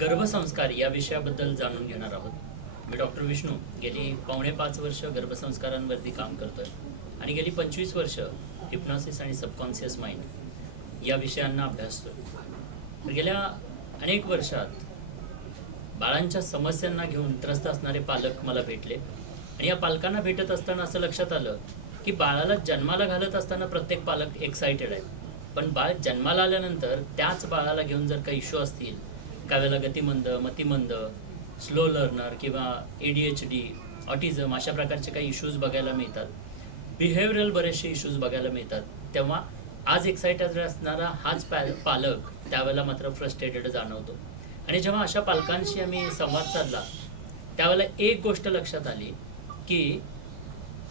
गर्भसंस्कार या विषयाबद्दल जाणून घेणार आहोत. मी डॉक्टर विष्णू गेली 4.5 वर्ष गर्भसंस्कारांवरती काम करतोय आणि गेली 25 वर्ष हिप्नॉसिस आणि सबकॉन्शियस माइंड या विषयांना अभ्यासतोय. तर गेल्या अनेक वर्षात बाळांच्या समस्यांना घेऊन त्रस्त असणारे पालक मला भेटले आणि या पालकांना भेटत असताना असं लक्षात आलं की बाळाला जन्माला घालत असताना प्रत्येक पालक एक्साइटेड आहे, पण बाळ जन्माला आल्यानंतर त्याच बाळाला घेऊन जर काही इश्यू असतील, काही वेळेला गतिमंद, मतिमंद, स्लो लर्नर किंवा ADHD, ऑटिझम अशा प्रकारचे काही इश्यूज बघायला मिळतात, बिहेवियरल बरेचसे इश्यूज बघायला मिळतात, तेव्हा आज एक्साइटेड असणारा हाच पालक त्यावेळेला मात्र फ्रस्ट्रेटेड जाणवतो. आणि जेव्हा अशा पालकांशी आम्ही संवाद साधला त्यावेळेला एक गोष्ट लक्षात आली की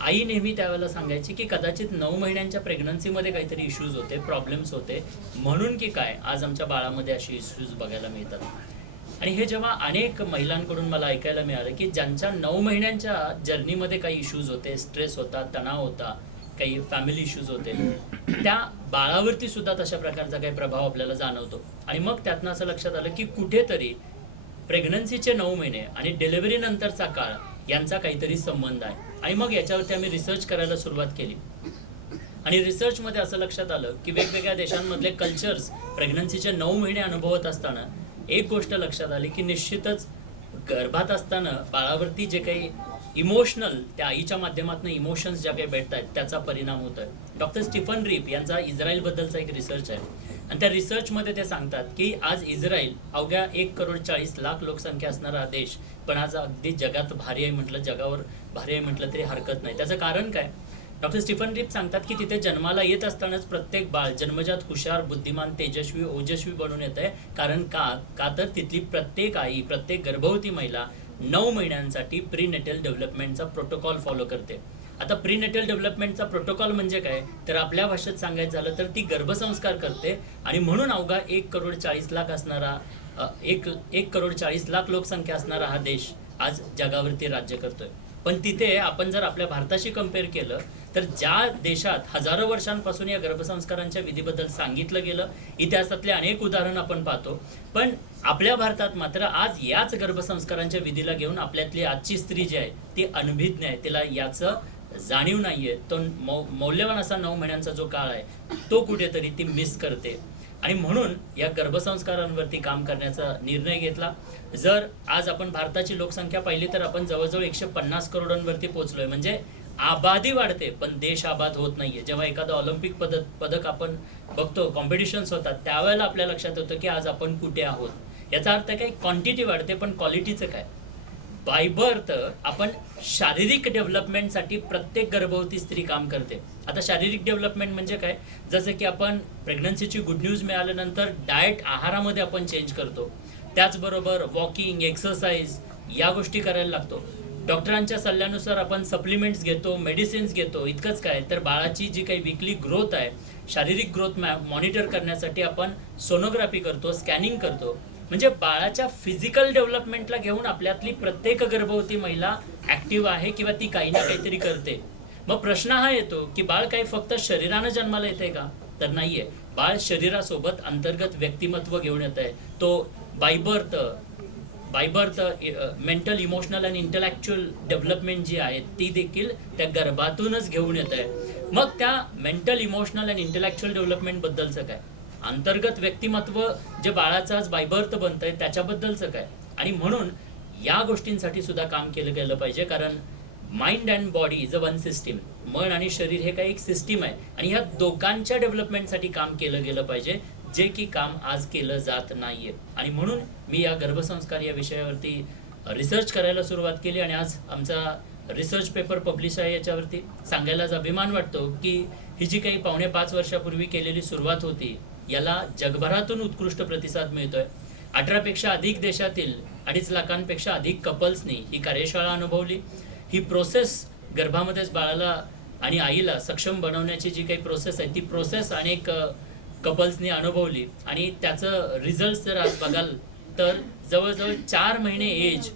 आई नेहमी त्यावेळेला सांगायची की कदाचित 9 महिन्यांच्या प्रेग्नन्सीमध्ये काहीतरी इश्यूज होते, प्रॉब्लेम्स होते, म्हणून की काय आज आमच्या बाळामध्ये अशी इश्यूज बघायला मिळतात. आणि हे जेव्हा अनेक महिलांकडून मला ऐकायला मिळालं की ज्यांच्या 9 महिन्यांच्या जर्नीमध्ये काही इश्यूज होते, स्ट्रेस होता, तणाव होता, काही फॅमिली इश्यूज होते, त्या बाळावरती सुद्धा तशा प्रकारचा काही प्रभाव आपल्याला जाणवतो. आणि मग त्यातनं असं लक्षात आलं की कुठेतरी प्रेग्नन्सीचे 9 महिने आणि डिलिव्हरी नंतरचा काळ यांचा काहीतरी संबंध आहे. आणि मग याच्यावरती आम्ही रिसर्च करायला सुरुवात केली आणि रिसर्चमध्ये असं लक्षात आलं की वेगवेगळ्या देशांमधले कल्चर्स प्रेग्नन्सीचे 9 महिने अनुभवत असताना एक गोष्ट लक्षात आली की निश्चितच गर्भात असताना बाळावरती जे काही इमोशनल, त्या आईच्या माध्यमातून इमोशन्स ज्या काही भेटत आहेत त्याचा परिणाम होत आहे. डॉक्टर स्टीफन रीप यांचा इस्रायलबद्दलचा एक रिसर्च आहे आणि त्या रिसर्चमध्ये ते सांगतात की आज इस्रायल अवघ्या 1,40,00,000 लोकसंख्या असणारा देश, पण आज अगदी जगात भारी आहे म्हटलं, जगावर भारी आहे म्हटलं तरी हरकत नाही. त्याचं कारण काय? डॉक्टर स्टीफन रीप सांगतात की तिथे जन्माला येत असतानाच प्रत्येक बाळ जन्मजात हुशार, बुद्धिमान, तेजस्वी, ओजस्वी बनून येत आहे. कारण का तर तिथली प्रत्येक आई, प्रत्येक गर्भवती महिला 9 महिन्यांसाठी प्रीनेटल डेव्हलपमेंटचा प्रोटोकॉल फॉलो करते. आता प्रीनेटल डेव्हलपमेंटचा प्रोटोकॉल म्हणजे काय, तर आपल्या भाषेत सांगायचं झालं तर ती गर्भसंस्कार करते. आणि म्हणून अवघा 1,40,00,000 असणारा 1,40,00,000 लोकसंख्या असणारा हा देश आज जगावरती राज्य करतोय. पण तिथे आपण जर आपल्या भारताशी कम्पेअर केलं तर ज्या देशात हजारो वर्षांपासून या गर्भसंस्कारांच्या विधीबद्दल सांगितलं गेलं, इतिहासातले अनेक उदाहरण आपण पाहतो, पण आपल्या भारतात मात्र आज याच गर्भसंस्कारांच्या विधीला घेऊन आपल्यातली आजची स्त्री जी आहे ती अनभिज्ञ आहे. तिला याचं जाणीव नाहीये. तो मौल्यवान असा 9 महिन्यांचा जो काळ आहे तो कुठेतरी ती मिस करते. आणि म्हणून या गर्भसंस्कारांवरती काम करण्याचा निर्णय घेतला. जर आज आपण भारताची लोकसंख्या पाहिली तर आपण जवळजवळ 150 करोडांवरती पोहोचलोय. म्हणजे आबादी वाढते पण देश आबाद होत नाहीये. जेव्हा एखादं ऑलिम्पिक पदक आपण बघतो, कॉम्पिटिशन्स होतात, त्यावेळेला आपल्या लक्षात येतं की आज आपण कुठे आहोत. याचा अर्थ काय, क्वांटिटी वाढते पण क्वालिटीचं काय. बाय बर्थ आपण शारीरिक डेव्हलपमेंटसाठी प्रत्येक गर्भवती स्त्री काम करते. आता शारीरिक डेव्हलपमेंट म्हणजे काय, जसं की आपण प्रेग्नन्सीची गुड न्यूज मिळाल्यानंतर डाएट, आहारामध्ये आपण चेंज करतो, त्याचबरोबर वॉकिंग, एक्सरसाइज या गोष्टी करायला लागतो. डॉक्टरांच्या सल्ल्यानुसार आपण सप्लिमेंट्स घेतो, मेडिसिन्स घेतो. इतकंच काय, तर बाळाची जी काही वीकली ग्रोथ आहे, शारीरिक ग्रोथ मॉनिटर करण्यासाठी आपण सोनोग्राफी करतो, स्कॅनिंग करतो. म्हणजे बाळाच्या फिजिकल डेव्हलपमेंटला घेऊन आपल्यातली प्रत्येक गर्भवती महिला ऍक्टिव्ह आहे किंवा ती काही ना काहीतरी करते. मग प्रश्न हा येतो की बाळ काही फक्त शरीरानं जन्माला येते का, तर नाहीये. बाळ शरीरासोबत अंतर्गत व्यक्तिमत्व घेऊन येत आहे. तो बाय बर्थ मेंटल, इमोशनल आणि इंटलेक्च्युअल डेव्हलपमेंट जी आहे ती देखील त्या गर्भातूनच घेऊन येत आहे. मग त्या मेंटल, इमोशनल आणि इंटलेक्च्युअल डेव्हलपमेंट बद्दलचं काय, अंतर्गत व्यक्तिमत्व जे बाळाचं आज बाय बर्थ बनतंय त्याच्याबद्दलचं काय. आणि म्हणून या गोष्टींसाठी सुद्धा काम केलं गेलं पाहिजे. कारण mind and body is a one system. मन आणि शरीर हे काही एक सिस्टीम आहे आणि ह्या दोघांच्या डेव्हलपमेंटसाठी काम केलं गेलं पाहिजे, जे की काम आज केलं जात नाहीये. आणि म्हणून मी या गर्भसंस्कार या विषयावरती रिसर्च करायला सुरुवात केली आणि आज आमचा रिसर्च पेपर पब्लिश आहे. याच्यावरती सांगायलाच अभिमान वाटतो की ही जी काही 4.5 वर्षापूर्वी केलेली सुरुवात होती याला जगभरातून उत्कृष्ट प्रतिसाद मिळतोय. 18 पेक्षा अधिक देशातील 2.5 लाखांपेक्षा अधिक कपल्सनी ही कार्यशाळा अनुभवली. ही प्रोसेस, गर्भामध्येच बाळाला आणि आईला सक्षम बनवण्याची जी काही प्रोसेस आहे ती प्रोसेस अनेक कपल्सनी अनुभवली. आणि त्याचं रिझल्ट जर आज बघाल तर जवळजवळ 4 महिने एज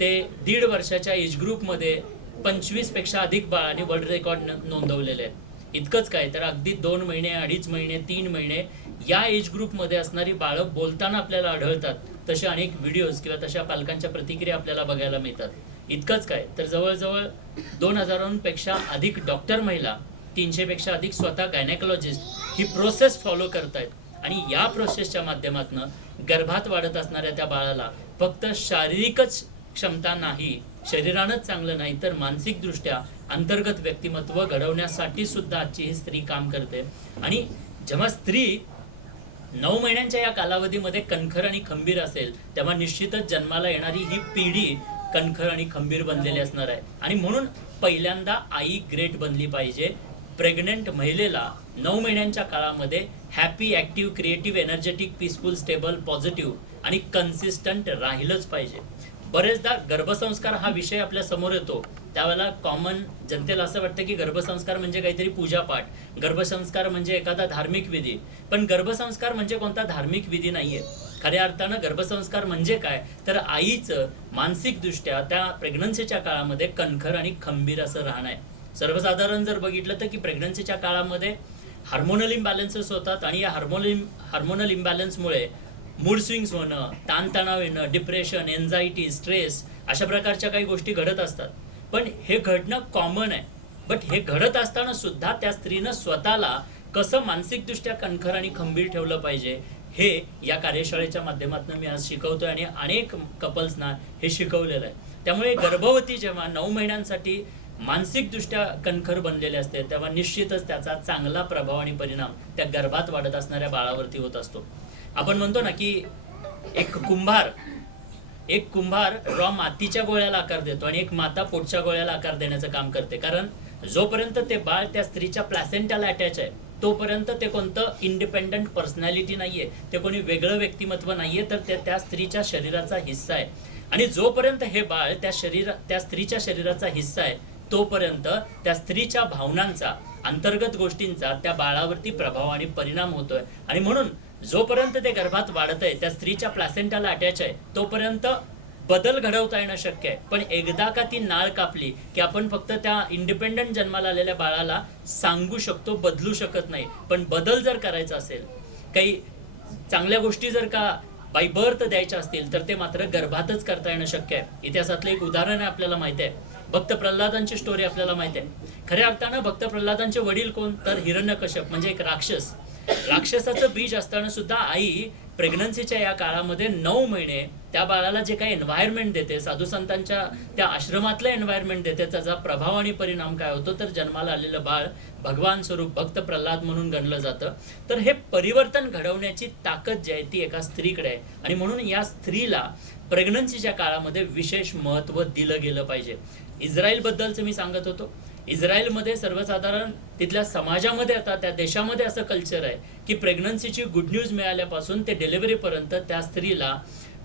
ते 1.5 वर्षाच्या एज ग्रुपमध्ये 25 पेक्षा अधिक बाळांनी वर्ल्ड रेकॉर्ड नोंदवलेले आहेत. इतकंच काय तर अगदी 2 महिने, 2.5 महिने, 3 महिने या एज ग्रुपमध्ये असणारी बाळं बोलताना आपल्याला आढळतात. तसे अनेक व्हिडिओज किंवा तशा पालकांच्या प्रतिक्रिया आपल्याला बघायला मिळतात. इतकंच काय तर जवळजवळ 2,000पेक्षा अधिक डॉक्टर महिला, 300पेक्षा अधिक स्वतः गायनेकोलॉजिस्ट ही प्रोसेस फॉलो करतायत. आणि या प्रोसेसच्या माध्यमातून गर्भात वाढत असणाऱ्या त्या बाळाला फक्त शारीरिकच क्षमता नाही, शरीरानंच चांगलं नाही, तर मानसिकदृष्ट्या अंतर्गत व्यक्तिमत्व घडवण्यासाठी सुद्धा आजची ही स्त्री काम करते. आणि जेव्हा स्त्री 9 महिन्यांच्या या कालावधीमध्ये कणखर आणि खंबीर असेल, तेव्हा निश्चितच जन्माला येणारी ही पिढी कणखर आणि खंबीर बनलेली असणार आहे. आणि म्हणून पहिल्यांदा आई ग्रेट बनली पाहिजे. प्रेग्नंट महिलेला 9 महिन्यांच्या काळामध्ये happy, active, creative, energetic, peaceful, stable, positive आणि कन्सिस्टंट राहिलंच पाहिजे. बरेचदा गर्भसंस्कार हा विषय आपल्या समोर येतो त्यावेळेला कॉमन जनतेला असं वाटतं की गर्भसंस्कार म्हणजे काहीतरी पूजापाठ, गर्भसंस्कार म्हणजे एखादा धार्मिक विधी. पण गर्भसंस्कार म्हणजे कोणता धार्मिक विधी नाहीये. खऱ्या अर्थानं गर्भसंस्कार म्हणजे काय तर आईचं मानसिकदृष्ट्या त्या प्रेग्नन्सीच्या काळामध्ये कणखर आणि खंबीर असं राहणं आहे. सर्वसाधारण जर बघितलं तर की प्रेग्नन्सीच्या काळामध्ये हार्मोनल इम्बॅलन्सेस होतात आणि या हार्मोनल इम्बॅलन्समुळे मूड स्विंग्स होणं, ताणतणाव येणं, डिप्रेशन, एन्झायटी, स्ट्रेस अशा प्रकारच्या काही गोष्टी घडत असतात. पण हे घडणं कॉमन आहे. बट हे घडत असताना सुद्धा त्या स्त्रीनं स्वतःला कसं मानसिकदृष्ट्या कणखर आणि खंबीर ठेवलं पाहिजे हे या कार्यशाळेच्या माध्यमातून मी आज शिकवतोय आणि अनेक कपल्सना हे शिकवलेलं आहे. त्यामुळे गर्भवती जेव्हा 9 महिन्यांसाठी मानसिकदृष्ट्या कणखर बनलेले असते तेव्हा निश्चितच त्याचा चांगला प्रभाव आणि परिणाम त्या गर्भात वाढत असणाऱ्या बाळावरती होत असतो. आपण म्हणतो ना की एक कुंभार रॉ मातीच्या गोळ्याला आकार देतो आणि एक माता पोटच्या गोळ्याला आकार देण्याचं काम करते. कारण जोपर्यंत ते बाळ त्या स्त्रीच्या प्लॅसेंटाला अटॅच आहे तोपर्यंत ते कोणतं इंडिपेंडंट पर्सनॅलिटी नाहीये, ते कोणी वेगळं व्यक्तिमत्व नाहीये, तर ते त्या स्त्रीच्या शरीराचा हिस्सा आहे. आणि जोपर्यंत हे बाळ त्या स्त्रीच्या शरीराचा हिस्सा आहे तोपर्यंत त्या स्त्रीच्या भावनांचा, अंतर्गत गोष्टींचा त्या बाळावरती प्रभाव आणि परिणाम होतोय. आणि म्हणून जोपर्यंत ते गर्भात वाढत आहे, त्या स्त्रीच्या प्लॅसेंटाला अटॅच आहे, तोपर्यंत बदल घडवता येणं शक्य आहे. पण एकदा का ती नाळ कापली की आपण फक्त त्या इंडिपेंडंट जन्माला आलेल्या बाळाला सांगू शकतो, बदलू शकत नाही. पण बदल जर करायचा असेल, काही चांगल्या गोष्टी जर का बाय बर्थ द्यायच्या असतील तर ते मात्र गर्भातच करता येणं शक्य आहे. इतिहासातलं एक उदाहरण आहे, आपल्याला माहिती आहे, भक्त प्रल्हादांची स्टोरी आपल्याला माहिती आहे. खऱ्या अर्थानं भक्त प्रल्हादांचे वडील कोण तर हिरण्यकश्यप म्हणजे एक राक्षस. राक्षसाचं बीज असताना सुद्धा आई प्रेग्नन्सीच्या या काळामध्ये 9 महिने त्या बाळाला जे काही एन्व्हायरमेंट देते, साधू संतांच्या त्या आश्रमातलं एन्व्हायरमेंट देते, त्याचा प्रभाव आणि परिणाम काय होतो तर जन्माला आलेलं बाळ भगवान स्वरूप भक्त प्रल्हाद म्हणून गणलं जातं. तर हे परिवर्तन घडवण्याची ताकद जी आहे ती एका स्त्रीकडे आहे. आणि म्हणून या स्त्रीला प्रेग्नन्सीच्या काळामध्ये विशेष महत्त्व दिलं गेलं पाहिजे. इस्रायल बद्दलचं मी सांगत होतो. इस्रायलमध्ये सर्वसाधारण तिथल्या समाजामध्ये आता त्या देशामध्ये असं कल्चर आहे की प्रेग्नन्सीची गुड न्यूज मिळाल्यापासून ते डिलिव्हरीपर्यंत त्या स्त्रीला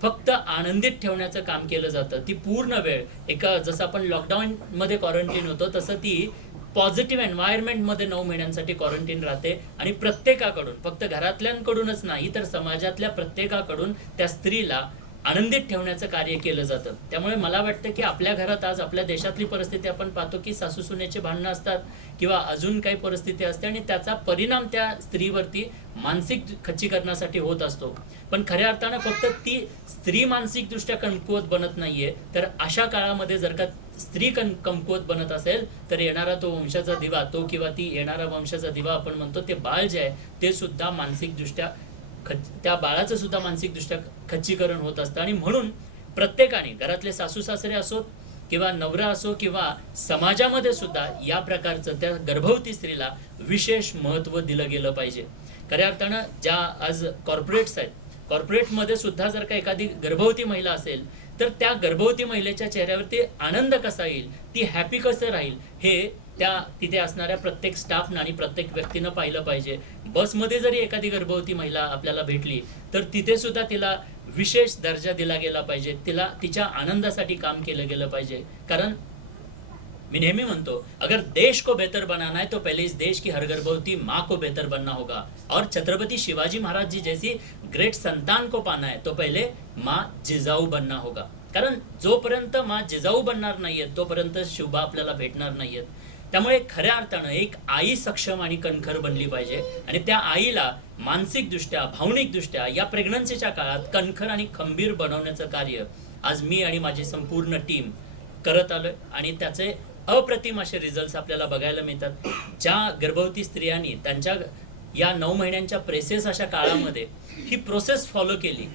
फक्त आनंदित ठेवण्याचं काम केलं जातं. ती पूर्ण वेळ जसं आपण लॉकडाऊनमध्ये क्वारंटीन होतो तसं ती पॉझिटिव्ह एन्व्हायरमेंटमध्ये 9 महिन्यांसाठी क्वारंटीन राहते. आणि प्रत्येकाकडून, फक्त घरातल्यांकडूनच नाही तर समाजातल्या प्रत्येकाकडून त्या स्त्रीला आनंदित ठेवण्याचं कार्य केलं जातं. त्यामुळे मला वाटतं की आपल्या घरात आज आपल्या देशातली परिस्थिती आपण पाहतो की सासू सुनेचे भांडणं असतात किंवा अजून काही परिस्थिती असते आणि त्याचा परिणाम त्या स्त्रीवरती मानसिक खच्चीकरणासाठी होत असतो. पण खऱ्या अर्थानं फक्त ती स्त्री मानसिकदृष्ट्या कमकुवत बनत नाहीये, तर अशा काळामध्ये जर का स्त्री कमकुवत बनत असेल तर येणारा तो वंशाचा दिवा, तो किंवा ती येणारा वंशाचा दिवा आपण म्हणतो, ते बाळ जे आहे ते सुद्धा मानसिकदृष्ट्या त्या बाळाचं सुद्धा मानसिकदृष्ट्या खच्चीकरण होत असतं. आणि म्हणून प्रत्येकाने, घरातले सासू सासरे असोत किंवा नवरा असो किंवा समाजामध्ये सुद्धा या प्रकारचं त्या गर्भवती स्त्रीला विशेष महत्त्व दिलं गेलं पाहिजे. खऱ्या अर्थानं ज्या आज कॉर्पोरेट्स आहेत, कॉर्पोरेटमध्ये सुद्धा जर का एखादी गर्भवती महिला असेल तर त्या गर्भवती महिलेच्या चेहऱ्यावरती आनंद कसा येईल, ती हॅपी कसं राहील, हे त्या तिथे असणाऱ्या प्रत्येक स्टाफनं आणि प्रत्येक व्यक्तीनं पाहिलं पाहिजे. बसमध्ये जरी एखादी गर्भवती महिला आपल्याला भेटली तर तिथे सुद्धा तिला विशेष दर्जा दिला गेला पाहिजे, तिला तिच्या आनंदासाठी काम केलं गेलं पाहिजे. कारण मी नेहमी म्हणतो, अगर देश को बेहतर बनाना है तो पहले इस देश की हर गर्भवती माँ को बेहतर बनना होगा. और छत्रपति शिवाजी महाराज जी जैसी ग्रेट संतान को पाना है तो पहले माँ जिजाऊ बनना होगा. कारण जोपर्यंत माँ जिजाऊ बनणार नाहीयेत तोपर्यंत शिवबा आपल्याला भेटणार नाहीयेत. त्यामुळे खऱ्या अर्थानं एक आई सक्षम आणि कणखर बनली पाहिजे आणि त्या आईला मानसिकदृष्ट्या भावनिकदृष्ट्या या प्रेग्नन्सीच्या काळात कणखर आणि खंबीर बनवण्याचं कार्य आज मी आणि माझी संपूर्ण टीम करत आलोय आणि त्याचे अप्रतिम असे रिझल्ट्स आपल्याला बघायला मिळतात. ज्या गर्भवती स्त्रियांनी त्यांच्या या 9 महिन्यांच्या प्रेसेस अशा काळामध्ये ही प्रोसेस फॉलो केली,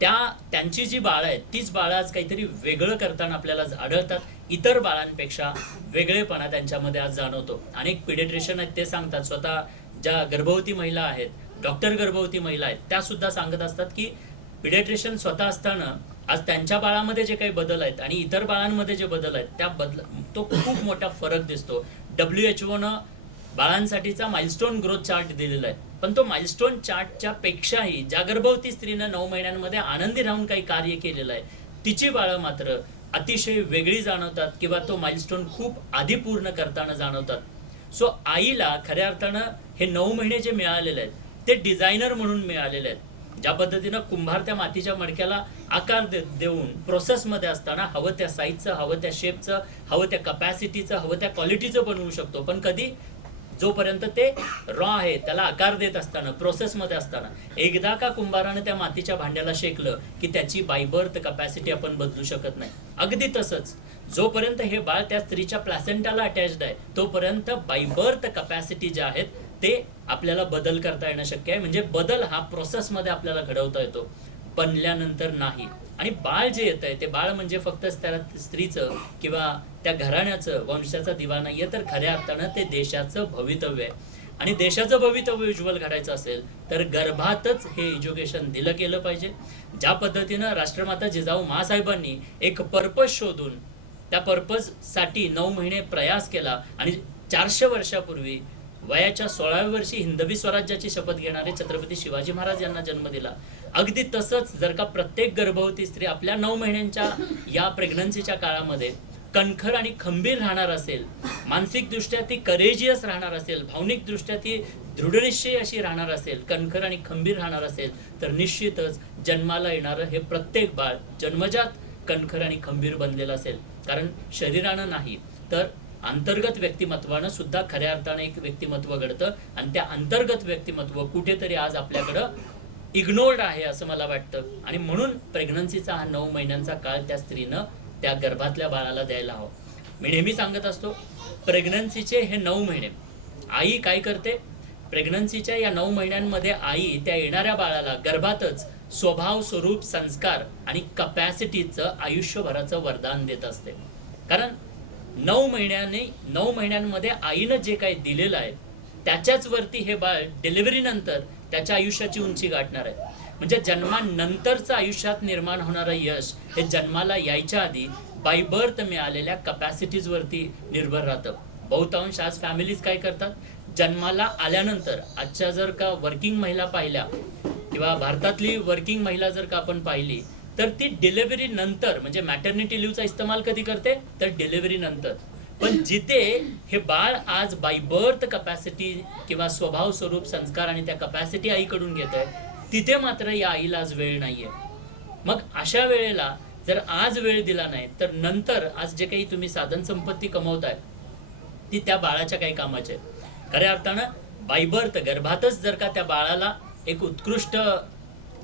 त्यांची जी बाळं आहेत तीच बाळं आज काहीतरी वेगळं करताना आपल्याला आढळतात. इतर बाळांपेक्षा वेगळेपणा त्यांच्यामध्ये आज जाणवतो. अनेक पिडियाट्रिशियन आहेत ते सांगतात, स्वतः ज्या गर्भवती महिला आहेत, डॉक्टर गर्भवती महिला आहेत, त्या सुद्धा सांगत असतात की पिडियाट्रिशियन स्वतः असताना आज त्यांच्या बाळामध्ये जे काही बदल आहेत आणि इतर बाळांमध्ये जे बदल आहेत त्या तो खूप मोठा फरक दिसतो. WHO न बाळांसाठीचा माइलस्टोन ग्रोथ चार्ट दिलेला आहे, पण तो माइलस्टोन चार्टच्या पेक्षाही ज्या गर्भवती स्त्रीनं 9 महिन्यांमध्ये आनंदी राहून काही कार्य केलेलं आहे तिची बाळं मात्र अतिशय वेगळी जाणवतात किंवा तो माइलस्टोन खूप आधी पूर्ण करताना जाणवतात. सो आईला खऱ्या अर्थानं हे 9 महिने जे मिळालेले आहेत ते डिझायनर म्हणून मिळालेले आहेत. ज्या पद्धतीनं कुंभार त्या मातीच्या मडक्याला आकार देऊन प्रोसेसमध्ये असताना हवं त्या साईजचं, हवं त्या शेपचं, हवं त्या कपॅसिटीचं, हवं त्या क्वालिटीचं बनवू शकतो, पण कधी जोपर्यंत ते रॉ आहे त्याला आकार देत असताना प्रोसेसमध्ये असताना एकदा का कुंभारानं त्या मातीच्या भांड्याला शेकलं की त्याची बाय बर्थ कपॅसिटी आपण बदलू शकत नाही. अगदी तसंच जोपर्यंत हे बाळ त्या स्त्रीच्या प्लॅसेंटाला अटॅच्ड आहे तोपर्यंत बाय बर्थ कपॅसिटी ज्या आहेत ते आपल्याला बदल करता येणं शक्य आहे. म्हणजे बदल हा प्रोसेसमध्ये आपल्याला घडवता येतो, बनल्यानंतर नाही. आणि बाळ जे येत आहे ते बाळ म्हणजे फक्त त्या स्त्रीचं किंवा त्या घराण्याचं वंशाचा दिवा नाहीये, तर खऱ्या अर्थानं ते देशाचं भवितव्य आहे. आणि देशाचं भवितव्य उज्ज्वल घडायचं असेल तर गर्भातच हे एज्युकेशन दिलं गेलं पाहिजे. ज्या पद्धतीनं राष्ट्रमाता जिजाऊ माँसाहेबांनी एक पर्पज शोधून त्या पर्पजसाठी 9 महिने प्रयास केला आणि 400 वर्षापूर्वी वयाच्या 16व्या वर्षी हिंदवी स्वराज्याची शपथ घेणारे छत्रपती शिवाजी महाराज यांना जन्म दिला. अगदी तसंच जर का प्रत्येक गर्भवती स्त्री आपल्या 9 महिन्यांच्या या प्रेग्नन्सीच्या काळामध्ये कणखर आणि खंबीर राहणार असेल, मानसिकदृष्ट्या ती करेजियस राहणार असेल, भावनिकदृष्ट्या ती दृढनिश्चयी अशी राहणार असेल, कणखर आणि खंबीर राहणार असेल, तर निश्चितच जन्माला येणारं हे प्रत्येक बाळ जन्मजात कणखर आणि खंबीर बनलेलं असेल. कारण शरीरानं नाही तर अंतर्गत व्यक्तिमत्वानं सुद्धा खऱ्या अर्थानं एक व्यक्तिमत्व घडतं आणि त्या अंतर्गत व्यक्तिमत्व कुठेतरी आज आपल्याकडं इग्नोर्ड आहे असं मला वाटतं. आणि म्हणून प्रेग्नन्सीचा हा 9 महिन्यांचा काळ त्या स्त्रीनं त्या गर्भातल्या बाळाला द्यायला हवं. मी नेहमी सांगत असतो, प्रेग्नन्सीचे हे 9 महिने आई काय करते, प्रेग्नन्सीच्या या 9 महिन्यांमध्ये आई त्या येणाऱ्या बाळाला गर्भातच स्वभाव, स्वरूप, संस्कार आणि कपॅसिटीचं आयुष्यभराचं वरदान देत असते. कारण 9 महिन्यांमध्ये आईनं जे काही दिलेलं आहे त्याच्याच वरती हे बाळ डिलिव्हरी नंतर त्याच्या आयुष्याची उंची गाठणार आहे. म्हणजे जन्मानंतरचं आयुष्यात निर्माण होणारं यश हे जन्माला यायच्या आधी बाय बर्थ मिळालेल्या कपॅसिटीज वरती निर्भर राहतं. बहुतांश आज फॅमिलीज काय करतात, जन्माला आल्यानंतर आजच्या जर का वर्किंग महिला पाहिल्या किंवा भारतातली वर्किंग महिला जर का आपण पाहिली तर ती डिलिव्हरी नंतर म्हणजे मॅटर्निटी लिव्हचा इस्तेमाल कधी करते तर डिलिव्हरी नंतर. पण जिथे हे बाळ आज बाय बर्थ कपॅसिटी किंवा स्वभाव, स्वरूप, संस्कार आणि त्या कपॅसिटी आईकडून घेत आहे तिथे मात्र या आईला आज वेळ नाहीये. मग अशा वेळेला जर आज वेळ दिला नाही तर नंतर आज जे काही तुम्ही साधन संपत्ती कमवताय ती त्या बाळाच्या काही कामाची आहे. खऱ्या अर्थानं बाय बर्थ गर्भातच जर का त्या बाळाला एक उत्कृष्ट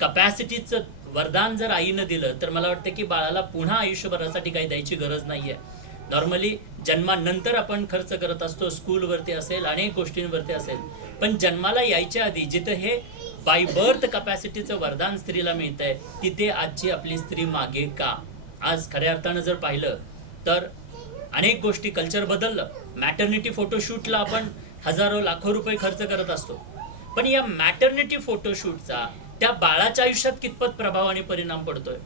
कपॅसिटीचं वरदान जर आईनं दिलं तर मला वाटतं की बाळाला पुन्हा आयुष्यभरासाठी काही द्यायची गरज नाहीये. नॉर्मली जन्मानंतर आपण खर्च करत असतो, स्कूलवरती असेल, अनेक गोष्टींवरती असेल, पण जन्माला यायच्या आधी जिथं हे बाय बर्थ कपॅसिटीचं वरदान स्त्रीला मिळतंय तिथे आजची आपली स्त्री मागे का? आज खऱ्या अर्थानं जर पाहिलं तर अनेक गोष्टी कल्चर बदललं. मॅटर्निटी फोटोशूटला आपण हजारो लाखो रुपये खर्च करत असतो, पण या मॅटर्निटी फोटोशूटचा त्या बाळाच्या आयुष्यात कितपत प्रभाव आणि परिणाम पडतोय,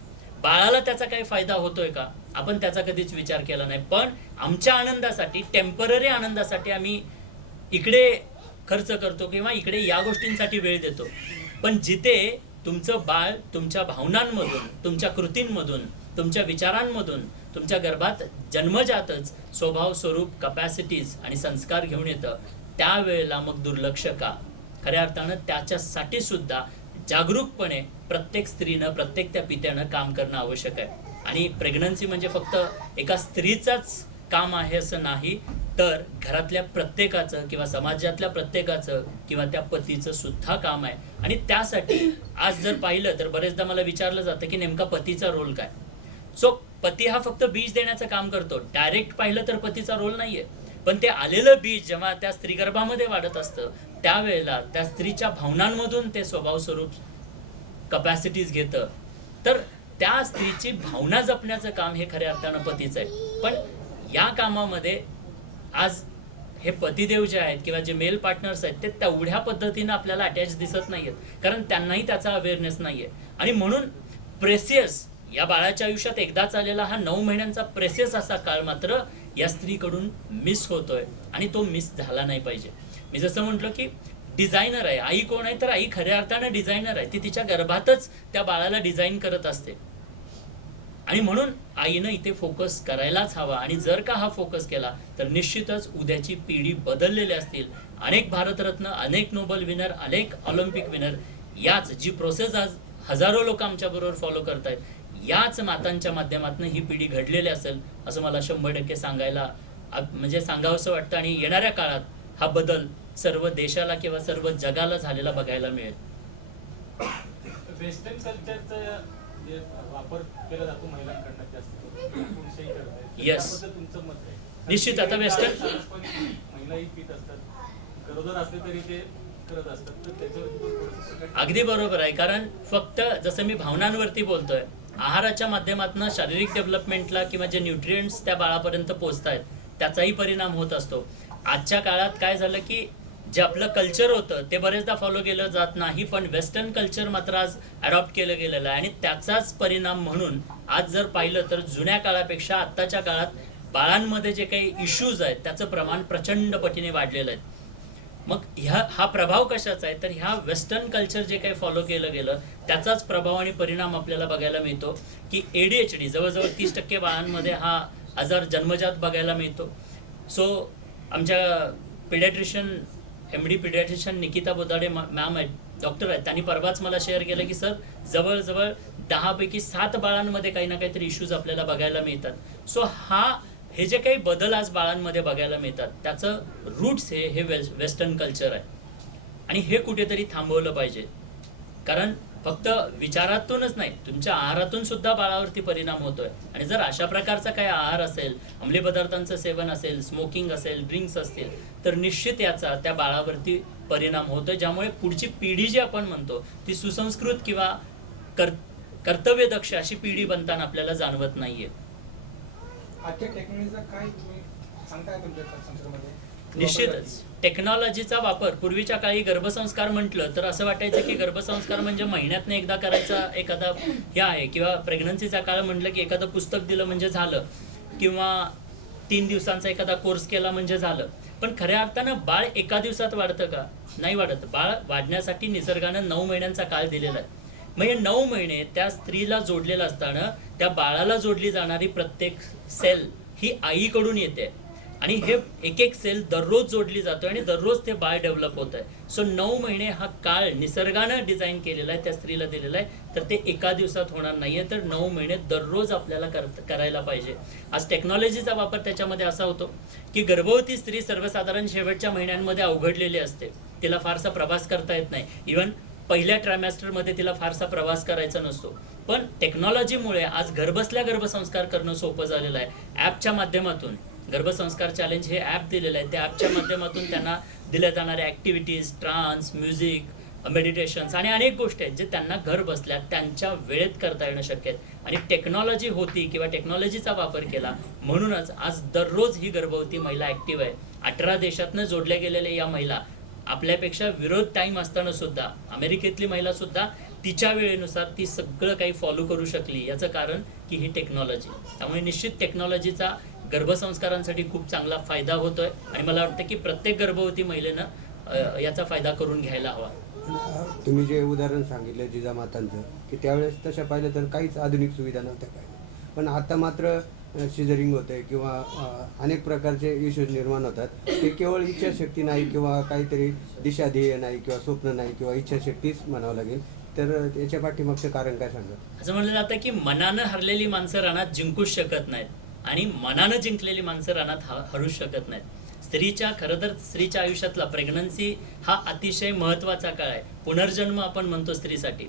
बाळाला त्याचा काही फायदा होतोय का, आपण त्याचा कधीच विचार केला नाही. पण आमच्या आनंदासाठी, टेम्पररी आनंदासाठी आम्ही इकडे खर्च करतो किंवा इकडे या गोष्टींसाठी वेळ देतो. पण जिथे तुमचं बाळ तुमच्या भावनांमधून, तुमच्या कृतींमधून, तुमच्या विचारांमधून तुमच्या गर्भात जन्मजातच स्वभाव, स्वरूप, कपॅसिटीज आणि संस्कार घेऊन येतं त्यावेळेला मग दुर्लक्ष का? खऱ्या अर्थानं त्याच्यासाठी सुद्धा जागरूकपणे प्रत्येक स्त्रीनं, प्रत्येक त्या पित्यानं काम करणं आवश्यक आहे. आणि प्रेग्नन्सी म्हणजे फक्त एका स्त्रीचाच काम आहे असं नाही, तर घरातल्या प्रत्येकाचं किंवा समाजातल्या प्रत्येकाचं किंवा त्या पतीचं सुद्धा काम आहे. आणि त्यासाठी आज जर पाहिलं तर बरेचदा मला विचारलं जातं की नेमका पतीचा रोल काय. सो पती हा फक्त बीज देण्याचं काम करतो. डायरेक्ट पाहिलं तर पतीचा रोल नाहीये, पण ते आलेलं बीज जेव्हा त्या स्त्री गर्भामध्ये वाढत असतं त्यावेळेला त्या स्त्रीच्या भावनांमधून ते स्वभाव स्वरूप कपॅसिटीज घेतं. तर त्या स्त्रीची भावना जपण्याचं काम हे खऱ्या अर्थानं पतीचं आहे. पण या कामामध्ये आज हे पतिदेव जे आहेत किंवा जे मेल पार्टनर्स आहेत ते तेवढ्या पद्धतीनं आपल्याला अटॅच दिसत नाहीयेत, कारण त्यांनाही त्याचा अवेअरनेस नाहीये. आणि म्हणून प्रेसियस या बाळाच्या आयुष्यात एकदाच आलेला हा 9 महिन्यांचा प्रेसियस असा काळ मात्र या स्त्रीकडून मिस होतोय आणि तो मिस झाला नाही पाहिजे. मी जसं म्हटलं की डिझायनर आहे. आई कोण आहे तर आई खऱ्या अर्थानं डिझायनर आहे. ती तिच्या गर्भातच त्या बाळाला डिझाईन करत असते. आणि म्हणून आईनं इथे फोकस करायलाच हवा. आणि जर का हा फोकस केला तर निश्चितच उद्याची पिढी बदललेली असतील. अनेक भारतरत्न, अनेक नोबल विनर, अनेक ऑलिम्पिक विनर, याच जी प्रोसेस आज हजारो लोक आमच्या बरोबर फॉलो करतायत, याच मातांच्या माध्यमातून ही पिढी घडलेली असेल असं मला 100% सांगायला म्हणजे सांगावंसं वाटतं. आणि येणाऱ्या काळात हा बदल सर्व देशाला किंवा सर्व जगाला झालेला बघायला मिळेल. वेस्टर्न कल्चरचा जे वापर केला जातो महिलांकडनं जास्त पुरुषही करतात, त्याबद्दल तुमचं मत आहे? निश्चित आता वेस्टर्न महिलाही पीत असतात, गरोदर असले तरी ते करत असतात, तर त्याच्यावर अगदी बरोबर आहे. कारण फक्त जसं मी भावनांवरती बोलतोय, आहाराच्या माध्यमातून शारीरिक डेव्हलपमेंटला किंवा जे न्यूट्रिएंट्स त्या बाळापर्यंत पोहोचतायत त्याचाही परिणाम होत असतो. आजच्या काळात काय झालं की जे आपलं कल्चर होतं ते बरेचदा फॉलो केलं जात नाही, पण वेस्टर्न कल्चर मात्र आज अडॉप्ट केलं गेलेलं आहे. आणि त्याचाच परिणाम म्हणून आज जर पाहिलं तर जुन्या काळापेक्षा आत्ताच्या काळात बाळांमध्ये जे काही इश्यूज आहेत त्याचं प्रमाण प्रचंड पटीने वाढलेलं आहे. मग हा प्रभाव कशाचा आहे तर ह्या वेस्टर्न कल्चर जे काही फॉलो केलं गेलं त्याचाच प्रभाव आणि परिणाम आपल्याला बघायला मिळतो की ADHD जवळजवळ 30% बाळांमध्ये हा आजार जन्मजात बघायला मिळतो. सो आमच्या paediatrician MD paediatrician Nikita बोदाडे ma'am आहेत, डॉक्टर आहेत, त्यांनी परवाच मला शेअर केलं की सर जवळजवळ 10 पैकी 7 बाळांमध्ये काही ना काहीतरी इश्यूज आपल्याला बघायला मिळतात. सो हे जे काही बदल आज बाळांमध्ये बघायला मिळतात त्याचं रूट्स हे वेस्टर्न कल्चर आहे. आणि हे कुठेतरी थांबवलं पाहिजे. कारण फक्त विचारातूनच नाही, तुमच्या आहारातून सुद्धा बाळावरती परिणाम होतोय. आणि जर अशा प्रकारचा काही आहार असेल, अंमली पदार्थांचं सेवन असेल, स्मोकिंग असेल, ड्रिंक्स असतील, तर निश्चित याचा त्या बाळावरती परिणाम होतोय, ज्यामुळे पुढची पिढी जी आपण म्हणतो ती सुसंस्कृत किंवा कर्तव्यदक्ष अशी पिढी बनताना आपल्याला जाणवत नाहीये. आजच्या टेक्नॉलॉजीचा काय तुम्ही सांगताय तुमच्या संस्थेमध्ये? निश्चितच टेक्नॉलॉजीचा वापर पूर्वीच्या काळी गर्भसंस्कार म्हटलं तर असं वाटायचं की गर्भसंस्कार म्हणजे महिन्यातनं एकदा करायचा एखादा हे आहे, किंवा प्रेग्नन्सीचा काळ म्हटलं की एखादं पुस्तक दिलं म्हणजे झालं, किंवा 3 दिवसांचा एखादा कोर्स केला म्हणजे झालं. पण खऱ्या अर्थानं बाळ एका दिवसात वाढतं का? नाही वाढत. बाळ वाढण्यासाठी निसर्गानं 9 महिन्यांचा काळ दिलेला आहे. मग हे 9 महिने त्या स्त्रीला जोडलेलं असताना त्या बाळाला जोडली जाणारी प्रत्येक सेल ही आईकडून येते. आणि हे एक एक सेल दररोज जोडली जातो आणि दररोज ते बाळ डेव्हलप होत आहे. सो 9 महिने हा काळ निसर्गानं डिझाईन केलेला आहे, त्या स्त्रीला दिलेला आहे. तर ते एका दिवसात होणार नाहीये, तर 9 महिने दररोज आपल्याला करायला पाहिजे. आज टेक्नॉलॉजीचा वापर त्याच्यामध्ये असा होतो की गर्भवती स्त्री सर्वसाधारण शेवटच्या महिन्यांमध्ये अवघडलेली असते, तिला फारसा प्रवास करता येत नाही. इव्हन पहिल्या ट्रायमॅस्टरमध्ये तिला फारसा प्रवास करायचा नसतो. पण टेक्नॉलॉजीमुळे आज घरबसल्या गर्भसंस्कार करणं सोपं झालेलं आहे. ॲपच्या माध्यमातून गर्भसंस्कार चॅलेंज हे ॲप दिलेलं आहे. त्या ॲपच्या माध्यमातून त्यांना दिल्या जाणाऱ्या ॲक्टिव्हिटीज, ट्रान्स, म्युझिक, मेडिटेशन्स आणि अनेक गोष्टी आहेत जे त्यांना घर बसल्या त्यांच्या वेळेत करता येणं शक्य आहे. आणि टेक्नॉलॉजी होती किंवा टेक्नॉलॉजीचा वापर केला म्हणूनच आज दररोज ही गर्भवती महिला ॲक्टिव्ह आहे. 18 देशातनं जोडल्या गेलेल्या या महिला आपल्यापेक्षा विरोध टाईम असताना सुद्धा अमेरिकेतली महिला सुद्धा तिच्या वेळेनुसार ती सगळं काही फॉलो करू शकली. याचं कारण की ही टेक्नॉलॉजी. त्यामुळे निश्चित टेक्नॉलॉजीचा गर्भसंस्कारांसाठी खूप चांगला फायदा होतोय आणि मला वाटतं की प्रत्येक गर्भवती महिलेनं याचा फायदा करून घ्यायला हवा. तुम्ही जे उदाहरण सांगितलं जिजामातांचं की त्यावेळेस तशा पाहिलं तर काहीच आधुनिक सुविधा नव्हत्या काय, पण आता मात्र सिझरिंग होते किंवा अनेक प्रकारचे इश्यूज निर्माण होतात. ते केवळ इच्छाशक्ती नाही किंवा काहीतरी दिशाध्येय नाही किंवा स्वप्न नाही किंवा इच्छाशक्तीच म्हणावं लागेल. तर याच्या पाठीमागचं कारण काय सांगा? असं म्हणलं जातं की मनानं हरलेली माणसं रानात जिंकूच शकत नाहीत आणि मनानं जिंकलेली माणसं रानात हरूच शकत नाहीत. खरं तर स्त्रीच्या आयुष्यातला प्रेग्नन्सी हा अतिशय महत्त्वाचा काळ आहे. पुनर्जन्म आपण म्हणतो स्त्रीसाठी.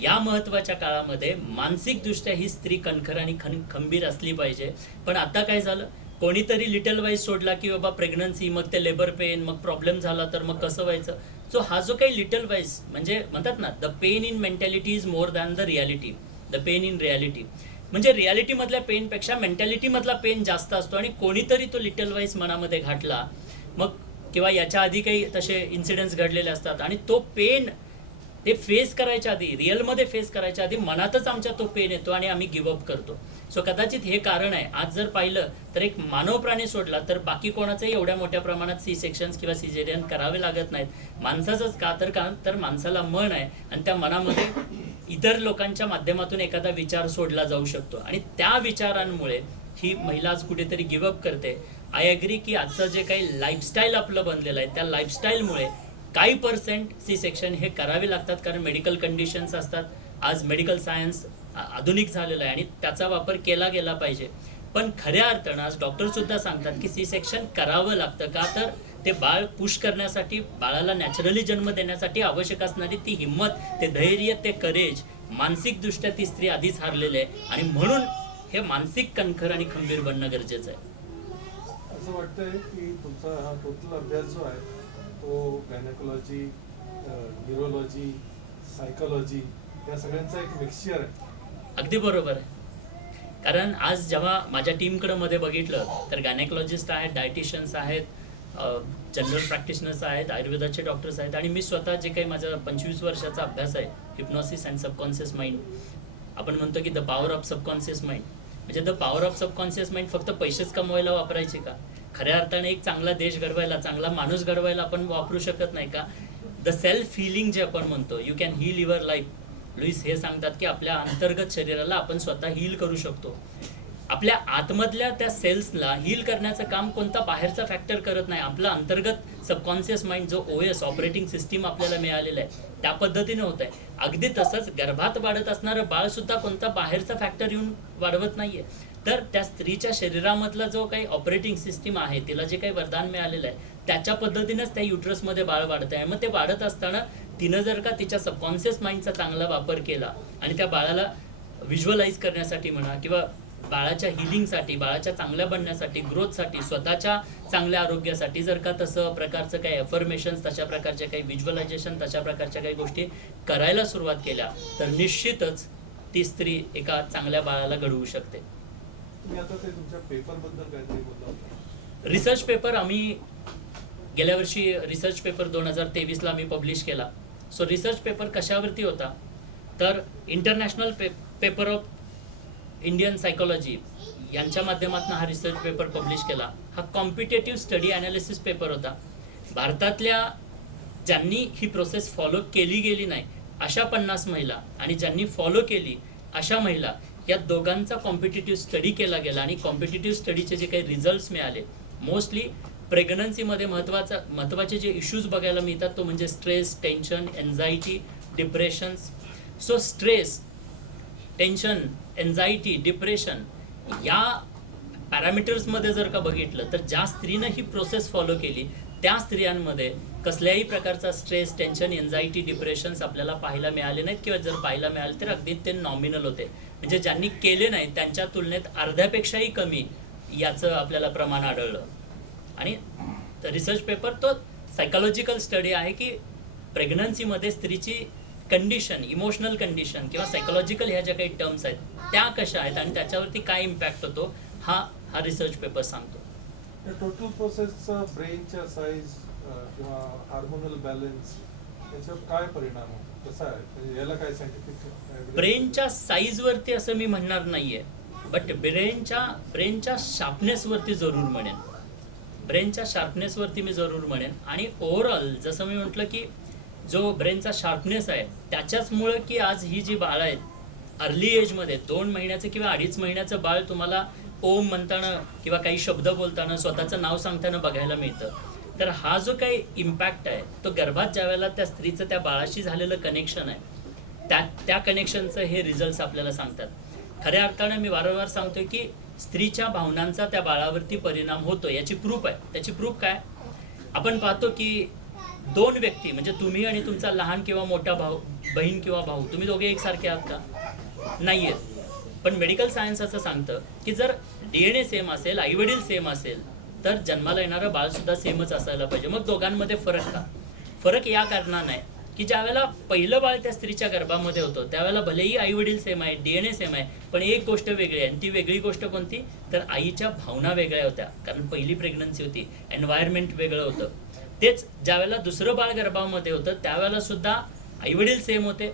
या महत्त्वाच्या काळामध्ये मानसिकदृष्ट्या ही स्त्री कणखर आणि खंबीर असली पाहिजे. पण आता काय झालं, कोणीतरी लिटल वाईज सोडला की बाबा प्रेग्नन्सी, मग ते लेबर पेन, मग प्रॉब्लेम झाला तर मग कसं व्हायचं. सो हा जो काही लिटल वाईज म्हणजे म्हणतात ना, the pain in mentality is more than the reality. The pain in reality म्हणजे रियालिटीमधल्या पेनपेक्षा मेंटॅलिटीमधला पेन जास्त असतो. आणि कोणीतरी तो लिटल वाईज मनामध्ये घातला मग, किंवा याच्या आधी काही तसे इन्सिडेंट्स घडलेले असतात आणि तो पेन ते फेस करायच्या आधी, रिअलमध्ये फेस करायच्या आधी मनातच आमच्या तो पेन येतो आणि आम्ही गिवअप करतो. सो कदाचित हे कारण आहे. आज जर पाहिलं तर एक मानव प्राणी सोडला तर बाकी कोणाचंही एवढ्या मोठ्या प्रमाणात सी सेक्शन्स किंवा सिजेरियन करावे लागत नाहीत. माणसाचंच का तर माणसाला मन आहे आणि त्या मनामध्ये इतर लोकांच्या माध्यमातून एखादा विचार सोडला जाऊ शकतो आणि त्या विचारांमुळे ही महिला आज कुठेतरी गिवअप करते. आय अग्री की आजचं जे काही लाईफस्टाईल आपलं बनलेलं आहे त्या लाईफस्टाईलमुळे काही पर्सेंट सी सेक्शन हे करावे लागतात, कारण मेडिकल कंडिशन्स असतात. आज मेडिकल सायन्स आधुनिक झालेलं आहे आणि त्याचा वापर केला गेला पाहिजे. पण खऱ्या अर्थानं आज डॉक्टरसुद्धा सांगतात की सी सेक्शन करावं लागतं. का तर ते बाळ पुश करण्यासाठी, बाळाला नॅचरली जन्म देण्यासाठी आवश्यक असणारी ती हिंमत, ते धैर्य, ते करेज, मानसिकदृष्ट्या ती स्त्री आधीच हारलेली आहे आणि म्हणून हे मानसिक कणखर आणि खंबीर बनणं गरजेचं आहे. असं वाटतंय की तुमचा हा टोटल अभ्यास जो आहे तो गायनेकोलॉजी, न्यूरोलॉजी, सायकोलॉजी या सगळ्यांचा एक मिक्सचर आहे. अगदी बरोबर आहे. कारण आज जेव्हा माझ्या टीमकडे मध्ये बघितलं तर गायनेकोलॉजिस्ट आहेत, डायटिशियन्स आहेत, जनरल प्रॅक्टिशनर्स आहेत, आयुर्वेदाचे डॉक्टर्स आहेत आणि मी स्वतः जे काही माझा 25 वर्षाचा अभ्यास आहे, हिप्नॉसिस अँड सबकॉन्शियस माइंड, आपण म्हणतो की the power of subconscious mind. म्हणजे the power of subconscious mind फक्त पैसेच कमवायला वापरायचे का? खऱ्या अर्थाने एक चांगला देश घडवायला, चांगला माणूस घडवायला आपण वापरू शकत नाही का? द सेल्फ हिलिंग जे आपण म्हणतो, you can heal your life. Louise हे सांगतात की आपल्या अंतर्गत शरीराला आपण स्वतः हील करू शकतो. आपल्या आतमधल्या त्या सेल्सला हील करण्याचं काम कोणता बाहेरचा फॅक्टर करत नाही. आपला अंतर्गत सबकॉन्शियस माइंड जो OS ऑपरेटिंग सिस्टीम आपल्याला मिळालेला आहे त्या पद्धतीने होत आहे. अगदी तसंच गर्भात वाढत असणारं बाळ सुद्धा कोणता बाहेरचा फॅक्टर येऊन वाढवत नाहीये. तर त्या स्त्रीच्या शरीरामधला जो काही ऑपरेटिंग सिस्टीम आहे, तिला जे काही वरदान मिळालेलं आहे त्याच्या पद्धतीनेच त्या युट्रसमध्ये बाळ वाढत आहे. मग ते वाढत असताना तिनं जर का तिच्या सबकॉन्शियस माइंडचा चांगला वापर केला आणि त्या बाळाला व्हिज्युअलाइज करण्यासाठी म्हणा किंवा बाळाच्या हिलिंगसाठी, बाळाच्या चांगल्या बनण्यासाठी, ग्रोथसाठी, स्वतःच्या चांगल्या आरोग्यासाठी जर का तसं प्रकारचं काही अफर्मेशन्स, तशा प्रकारचे काही व्हिज्युअलायझेशन, तशा प्रकारच्या काही गोष्टी करायला सुरुवात केल्या तर निश्चितच ती स्त्री एका चांगल्या बाळाला घडवू शकते. तुम्ही आता ते तुमच्या पेपरबद्दल काहीतरी बोलला होता. रिसर्च पेपर आम्ही गेल्या वर्षी रिसर्च पेपर 2023ला आम्ही पब्लिश केला. सो रिसर्च पेपर कशावरती होता तर international paper of Indian psychology यांच्या माध्यमातून हा रिसर्च पेपर पब्लिश केला. हा कॉम्पिटेटिव्ह स्टडी ॲनालिसिस पेपर होता. भारतातल्या ज्यांनी ही प्रोसेस फॉलो केली गेली नाही अशा 50 महिला आणि ज्यांनी फॉलो केली अशा महिला, या दोघांचा कॉम्पिटेटिव्ह स्टडी केला गेला आणि कॉम्पिटेटिव्ह स्टडीचे जे काही रिझल्ट्स मिळाले, मोस्टली प्रेग्नन्सीमध्ये महत्त्वाचे जे इश्यूज बघायला मिळतात तो म्हणजे stress, tension, anxiety, depressions. So stress, tension, anxiety, depression या पॅरामीटर्समध्ये जर का बघितलं तर ज्या स्त्रीनं ही प्रोसेस फॉलो केली त्या स्त्रियांमध्ये कसल्याही प्रकारचा स्ट्रेस, टेन्शन, एन्झायटी, डिप्रेशन्स आपल्याला पाहायला मिळाले नाहीत किंवा जर पाहायला मिळाले तर अगदी ते नॉमिनल होते. म्हणजे ज्यांनी केले नाही त्यांच्या तुलनेत अर्ध्यापेक्षाही कमी याचं आपल्याला प्रमाण आढळलं. आणि रिसर्च पेपर तो सायकोलॉजिकल स्टडी आहे की प्रेग्नन्सीमध्ये स्त्रीची कंडिशन, इमोशनल कंडिशन किंवा सायकोलॉजिकल ह्या ज्या काही टर्म्स आहेत त्या कशा आहेत आणि त्याच्यावरती काय इम्पॅक्ट होतो हा रिसर्च पेपर सांगतो. टोटल प्रोसेसचा ब्रेनच्या साईज किंवा हार्मोनल बॅलन्स याच्यावर काय परिणाम होतो, कसा आहे, म्हणजे याला काय सायंटिफिक? ब्रेनच्या साईजवरती असं मी म्हणणार नाहीये, बट ब्रेनच्या शार्पनेसवरती जरूर म्हणेन. ब्रेनच्या शार्पनेसवरती मी जरूर म्हणेन. आणि ओव्हरऑल जसं मी म्हटलं की जो ब्रेनचा शार्पनेस आहे त्याच्याचमुळं की आज ही जी बाळं आहेत अर्ली एजमध्ये 2 महिन्याचं किंवा 2.5 महिन्याचं बाळ तुम्हाला ओम म्हणताना किंवा काही शब्द बोलताना, स्वतःचं नाव सांगताना बघायला मिळतं. तर हा जो काही इम्पॅक्ट आहे तो गर्भात ज्यावेळेला त्या स्त्रीचं त्या बाळाशी झालेलं कनेक्शन आहे त्या कनेक्शनचं हे रिझल्ट्स आपल्याला सांगतात. खऱ्या अर्थानं मी वारंवार सांगतोय की स्त्रीच्या भावनांचा त्या बाळावरती परिणाम होतो याची प्रूफ आहे. त्याची प्रूफ काय? आपण पाहतो की दोन व्यक्ती म्हणजे तुम्ही आणि तुमचा लहान किंवा मोठा भाऊ, बहीण किंवा भाऊ, तुम्ही दोघे एकसारखे आहात का? नाही आहेत. पण मेडिकल सायन्स असं सांगतं की जर DNA सेम असेल, आईवडील सेम असेल, तर जन्माला येणारं बाळ सुद्धा सेमच असायला पाहिजे. मग दोघांमध्ये फरक का? फरक या कारणाने आहे की ज्या वेळेला पहिलं बाळ त्या स्त्रीच्या गर्भामध्ये होतं त्यावेळेला भलेही आईवडील सेम आहे, DNA सेम आहे, पण एक गोष्ट वेगळी आहे. आणि ती वेगळी गोष्ट कोणती? तर आईच्या भावना वेगळ्या होत्या, कारण पहिली प्रेग्नन्सी होती, एन्व्हायरमेंट वेगळं होतं. तेच ज्या वेळेला दुसरं बाळ गर्भामध्ये होतं त्यावेळेला सुद्धा आईवडील सेम होते,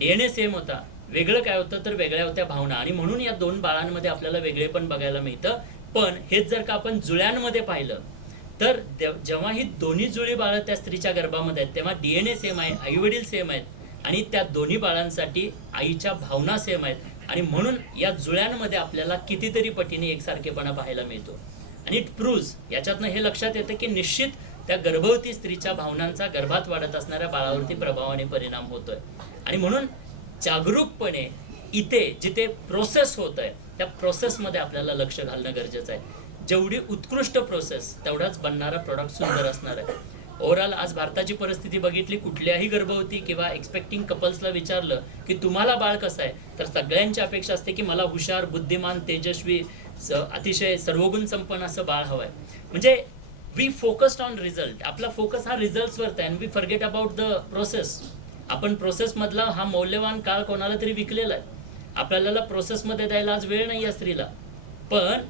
DNA सेम होता. वेगळं काय होतं? तर वेगळ्या होत्या भावना. आणि म्हणून या दोन बाळांमध्ये आपल्याला वेगळेपण बघायला मिळतं. पण हेच जर का आपण जुळ्यांमध्ये पाहिलं तर जेव्हा ही दोन्ही जुळी बाळं त्या स्त्रीच्या गर्भामध्ये आहेत तेव्हा DNA सेम आहे, आईवडील सेम आहेत आणि त्या दोन्ही बाळांसाठी आईच्या भावना सेम आहेत. आणि म्हणून या जुळ्यांमध्ये आपल्याला कितीतरी पटीने एकसारखेपणा पाहायला मिळतो. आणि इट प्रूव्ज, याच्यातनं हे लक्षात येतं की निश्चित त्या गर्भवती स्त्रीच्या भावनांचा गर्भात वाढत असणाऱ्या बाळावरती प्रभावाने परिणाम होतोय. आणि म्हणून जागरूकपणे इथे जिथे प्रोसेस होत आहे त्या प्रोसेसमध्ये आपल्याला लक्ष घालणं गरजेचं आहे. जेवढी उत्कृष्ट प्रोसेस तेवढाच बनणारा प्रोडक्ट सुंदर असणार आहे. ओव्हरऑल आज भारताची परिस्थिती बघितली, कुठल्याही गर्भवती किंवा एक्सपेक्टिंग कपल्सला विचारलं की तुम्हाला बाळ कसं आहे, तर सगळ्यांची अपेक्षा असते की मला हुशार, बुद्धिमान, तेजस्वी, अतिशय सर्वगुण संपन्न असं बाळ हवं आहे. म्हणजे वी फोकस्ड ऑन रिझल्ट. आपला फोकस हा रिझल्ट्सवरती आहे. And we forget about the process. आपण प्रोसेसमधला हा मौल्यवान काळ कोणाला तरी विकलेला आहे. आपल्याला प्रोसेसमध्ये द्यायला आज वेळ नाही या स्त्रीला. पण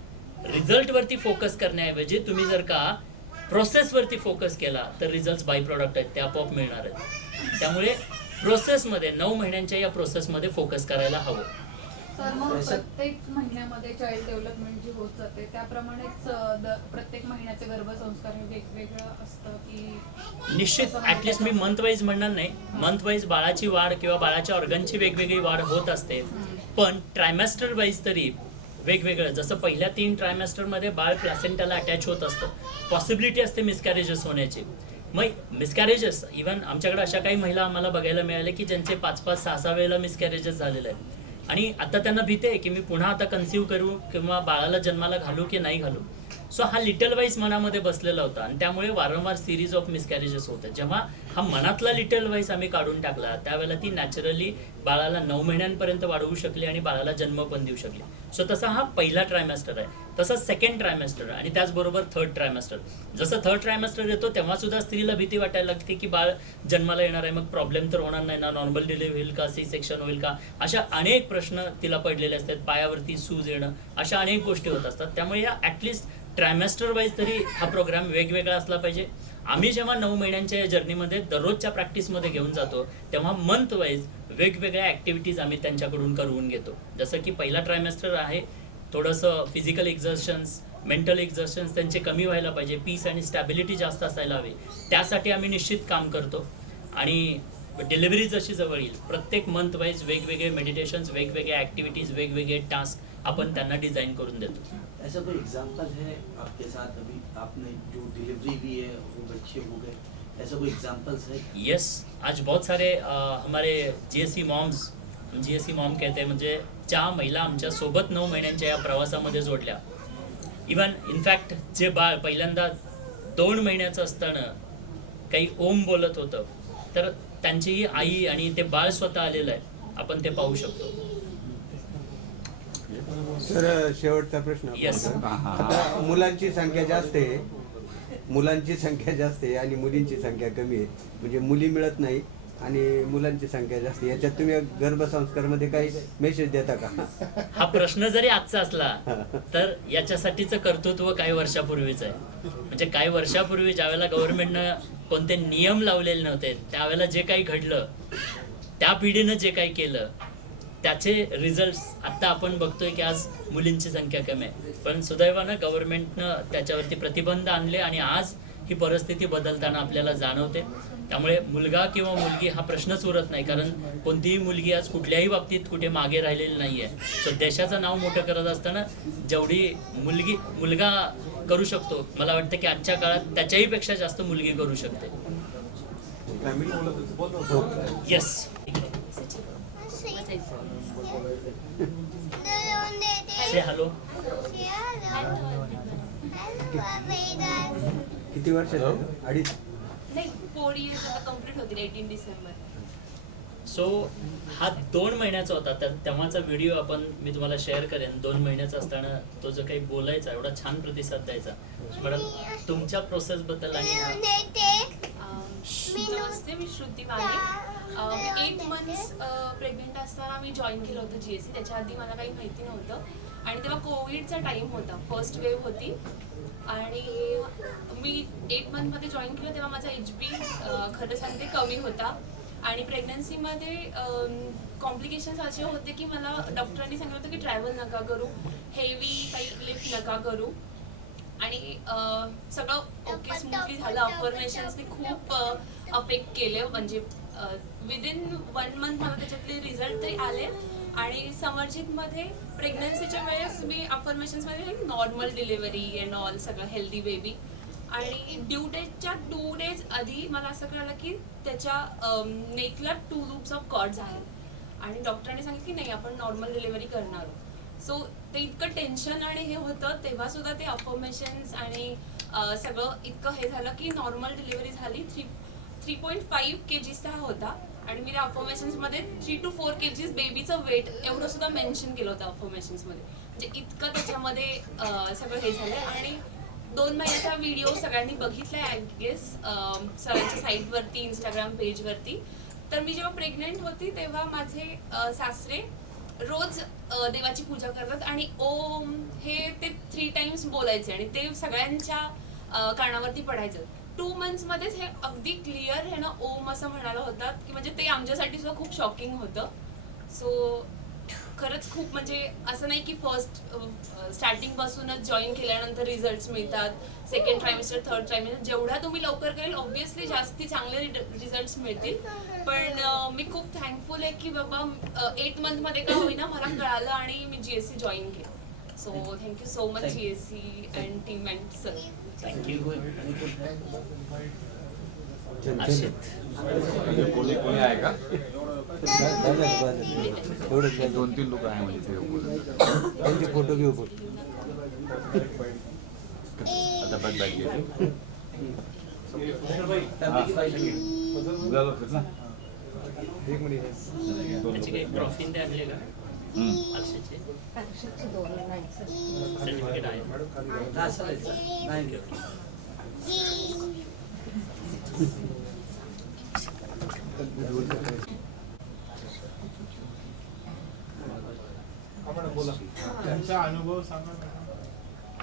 रिझल्टवरती फोकस करण्याऐवजी तुम्ही जर का प्रोसेसवरती फोकस केला तर रिझल्ट बाय प्रॉडक्ट आहेत ते आपोआप मिळणार आहेत. त्यामुळे प्रोसेसमध्ये 9 महिन्यांच्या या प्रोसेसमध्ये फोकस करायला हवं. सर, मग प्रत्येक महिन्यामध्ये चाइल्ड डेव्हलपमेंट जी होत जाते त्याप्रमाणेच प्रत्येक महिन्याचे गर्भसंस्कार हे वेगवेगळं असतं की निश्चित ऍटलिस्ट मी मंथ वाईज म्हणणार नाही. मंथ वाईज बाळाची वाढ किंवा बाळाच्या ऑर्गनची वेगवेगळी वाढ होत असते. पण ट्रायमॅस्टर वाईज तरी वेगवेगळं, जसं पहिल्या 3 ट्रायमॅस्टरमध्ये बाळ प्लॅसेंटाला अटॅच होत असतं, पॉसिबिलिटी असते मिसकॅरेजेस होण्याची. मग मिसकॅरेजेस इव्हन आमच्याकडे अशा काही महिला आम्हाला बघायला मिळाल्या की ज्यांचे 5-5, 6-6 वेळेला मिसकॅरेजेस झालेले आहेत. आणि आता त्यांना भीती आहे की मी पुन्हा आता कन्सिव्ह करू किंवा बाळाला जन्माला घालू की नाही घालू. सो हा लिटल वाईज मनामध्ये बसलेला होता आणि त्यामुळे वारंवार सिरीज ऑफ मिसकॅरेजेस होतात. जेव्हा हा मनातला लिटल वाईज आम्ही काढून टाकला त्यावेळेला ती नॅचरली बाळाला 9 महिन्यांपर्यंत वाढवू शकली आणि बाळाला जन्म पण देऊ शकली. सो तसा हा पहिला ट्रायमॅस्टर आहे. तसंच सेकंड ट्रायमॅस्टर आणि त्याचबरोबर थर्ड ट्रायमॅस्टर. जसं थर्ड ट्रायमॅस्टर येतो तेव्हा सुद्धा स्त्रीला भीती वाटायला लागते की बाळ जन्माला येणार आहे, मग प्रॉब्लेम तर होणार नाही ना, नॉर्मल डिलिव्हरी होईल का, सी सेक्शन होईल का, अशा अनेक प्रश्न तिला पडलेले असतात. पायावरती सूज येणं, अशा अनेक गोष्टी होत असतात. त्यामुळे या ॲटलिस्ट ट्रायमॅस्टर वाईज तरी हा प्रोग्राम वेगवेगळा असला पाहिजे. आम्ही जेव्हा 9 महिन्यांच्या या जर्नीमध्ये दररोजच्या प्रॅक्टिसमध्ये घेऊन जातो तेव्हा मंथ वाईज वेगवेगळ्या ॲक्टिव्हिटीज आम्ही त्यांच्याकडून करून घेतो. जसं की पहिला ट्रायमॅस्टर आहे, थोडंसं फिजिकल एक्झर्शन्स, मेंटल एक्झर्शन्स त्यांचे कमी व्हायला पाहिजे, पीस आणि स्टॅबिलिटी जास्त असायला हवी, त्यासाठी आम्ही निश्चित काम करतो. आणि डिलिव्हरी जशी जवळ येईल प्रत्येक मंथ वाईज वेगवेगळे मेडिटेशन्स, वेगवेगळे ॲक्टिव्हिटीज, वेगवेगळे टास्क आपण त्यांना डिज़ाइन करून देतो. ऐसा कोई एग्जाम्पल है आपके साथ अभी आपने जो डिलीवरी भी है वो बच्चे हो गए, ऐसा कोई एग्जाम्पल्स है? यस, आज बहुत सारे हमारे GSC मॉम्स, GSC मॉम कहते हैं, म्हणजे ज्या महिला आमच्या सोबत 9 महिन्यांच्या या प्रवासामध्ये जोडल्या. इवन इनफॅक्ट जे बाळ पहिल्यांदा 2 महिन्याचं असताना काही ओम बोलत होतं तर त्यांची आई आणि ते बाळ स्वतः आलेलं आहे, आपण ते पाहू शकतो. सर, शेवटचा प्रश्न. Yes. आता मुलांची संख्या जास्त आहे, मुलांची संख्या जास्त आहे आणि मुलींची संख्या कमी आहे. म्हणजे मुली मिळत नाही आणि मुलांची संख्या जास्त आहे. याच्यात तुम्ही गर्भसंस्कारमध्ये काही मेसेज देता का? हा प्रश्न जरी आजचा असला तर याच्यासाठीचं कर्तृत्व काही वर्षापूर्वीच आहे. म्हणजे काही वर्षापूर्वी ज्यावेळेला गव्हर्नमेंटनं कोणते नियम लावलेले नव्हते त्यावेळेला जे काही घडलं, त्या पिढीनं जे काही केलं त्याचे रिझल्ट्स आता आपण बघतोय की आज मुलींची संख्या कमी आहे. पण सुदैवानं गव्हर्नमेंटनं त्याच्यावरती प्रतिबंध आणले आणि आज ही परिस्थिती बदलताना आपल्याला जाणवते. त्यामुळे मुलगा किंवा मुलगी हा प्रश्नच उरत नाही, कारण कोणतीही मुलगी आज कुठल्याही बाबतीत कुठे मागे राहिलेली नाही आहे. सो देशाचं नाव मोठं करत असताना जेवढी मुलगा करू शकतो, मला वाटतं की आजच्या काळात त्याच्याही पेक्षा जास्त मुलगी करू शकते. येस, से हॅलो. किती वर्षाचा आहे तो? अडीच. नाही 4 years आता कम्प्लीट होतील 18 डिसेंबर. सो हा 2 महिन्याचा होता. तेव्हाचा व्हिडिओ मी तुम्हाला शेअर करेन. 2 महिन्याचा असताना तो जो काही बोलायचा, एवढा छान प्रतिसाद द्यायचा. मॅडम, तुमच्या प्रोसेस बद्दल आणि नमस्ते, मी श्रुती माने. 8 months प्रेग्नेंट असताना मी जॉईन केलं होतं GSC. त्याच्या आधी मला काही माहिती नव्हतं आणि तेव्हा कोविडचा टाइम होता, फर्स्ट वेव्ह होती आणि मी 8 monthमध्ये जॉईन केलं तेव्हा माझा HB खरं सांगते कमी होता आणि प्रेग्नन्सीमध्ये कॉम्प्लिकेशन्स असे होते की मला डॉक्टरांनी सांगितलं होतं की ट्रॅव्हल नका करू, हेवी काही लिफ्ट नका करू आणि सगळं ओके स्मूथली झालं. अफर्मेशन्सने खूप अफेक्ट केले, म्हणजे विदिन 1 month मला त्याच्यातले रिझल्ट तरी आले आणि समर्जितमध्ये प्रेग्नन्सीच्या वेळेस मी अफर्मेशन्समध्ये नॉर्मल डिलिव्हरी अँड ऑल, सगळं हेल्दी बेबी आणि ड्यू डेटच्या 2 days आधी मला असं कळलं की त्याच्या नेकला 2 loops ऑफ कॉर्ड्स आहेत आणि डॉक्टरांनी सांगितलं की नाही आपण नॉर्मल डिलिव्हरी करणार आहोत. सो ते इतकं टेन्शन आणि हे होतं तेव्हा सुद्धा ते अफर्मेशन्स आणि सगळं इतकं हे झालं की नॉर्मल डिलिव्हरी झाली. 3.5 kg होता आणि मी त्या अफर्मेशन्समध्ये 3 to 4 kg बेबीचं वेट एवढं सुद्धा मेन्शन केलं होतं अफर्मेशन्समध्ये. म्हणजे इतकं त्याच्यामध्ये सगळं हे झालं आणि 2 महिन्याचा व्हिडिओ सगळ्यांनी बघितलाय आय गेस सरांच्या साईटवरती, इंस्टाग्राम पेजवरती. तर मी जेव्हा प्रेग्नेंट होती तेव्हा माझे सासरे रोज देवाची पूजा करतात आणि ओम हे ते 3 times बोलायचे आणि ते सगळ्यांच्या कानावरती पडायचं. 2 months मध्येच हे अगदी क्लिअर हे ना ओम असं म्हणायला होतात की म्हणजे ते आमच्यासाठी सुद्धा खूप शॉकिंग होतं. सो खरंच खूप म्हणजे असं नाही की फर्स्ट स्टार्टिंग पासूनच जॉईन केल्यानंतर रिझल्ट्स मिळतात, सेकंड ट्रायमेस्टर, थर्ड ट्रायमेस्टर, जेवढ्या तुम्ही लवकर करेल ऑब्व्हियसली जास्ती चांगले रिझल्ट्स मिळतील. पण मी खूप थँकफुल आहे की बाबा 8 monthमध्ये का होईना मला कळालं आणि मी GSC जॉईन केलं. So thank you so much GSC and team and sir. Thank you. कोणी आहे का? एवढंच 2-3 लोक आहे म्हणजे त्यांचे फोटो घेऊ पण. आता बॅग घ्यायची एक मिनिट. त्याची काही ट्रॉफी ते आणले का? आरशीची सर्टिफिकेट आहे. तुमचा अनुभव सांगा.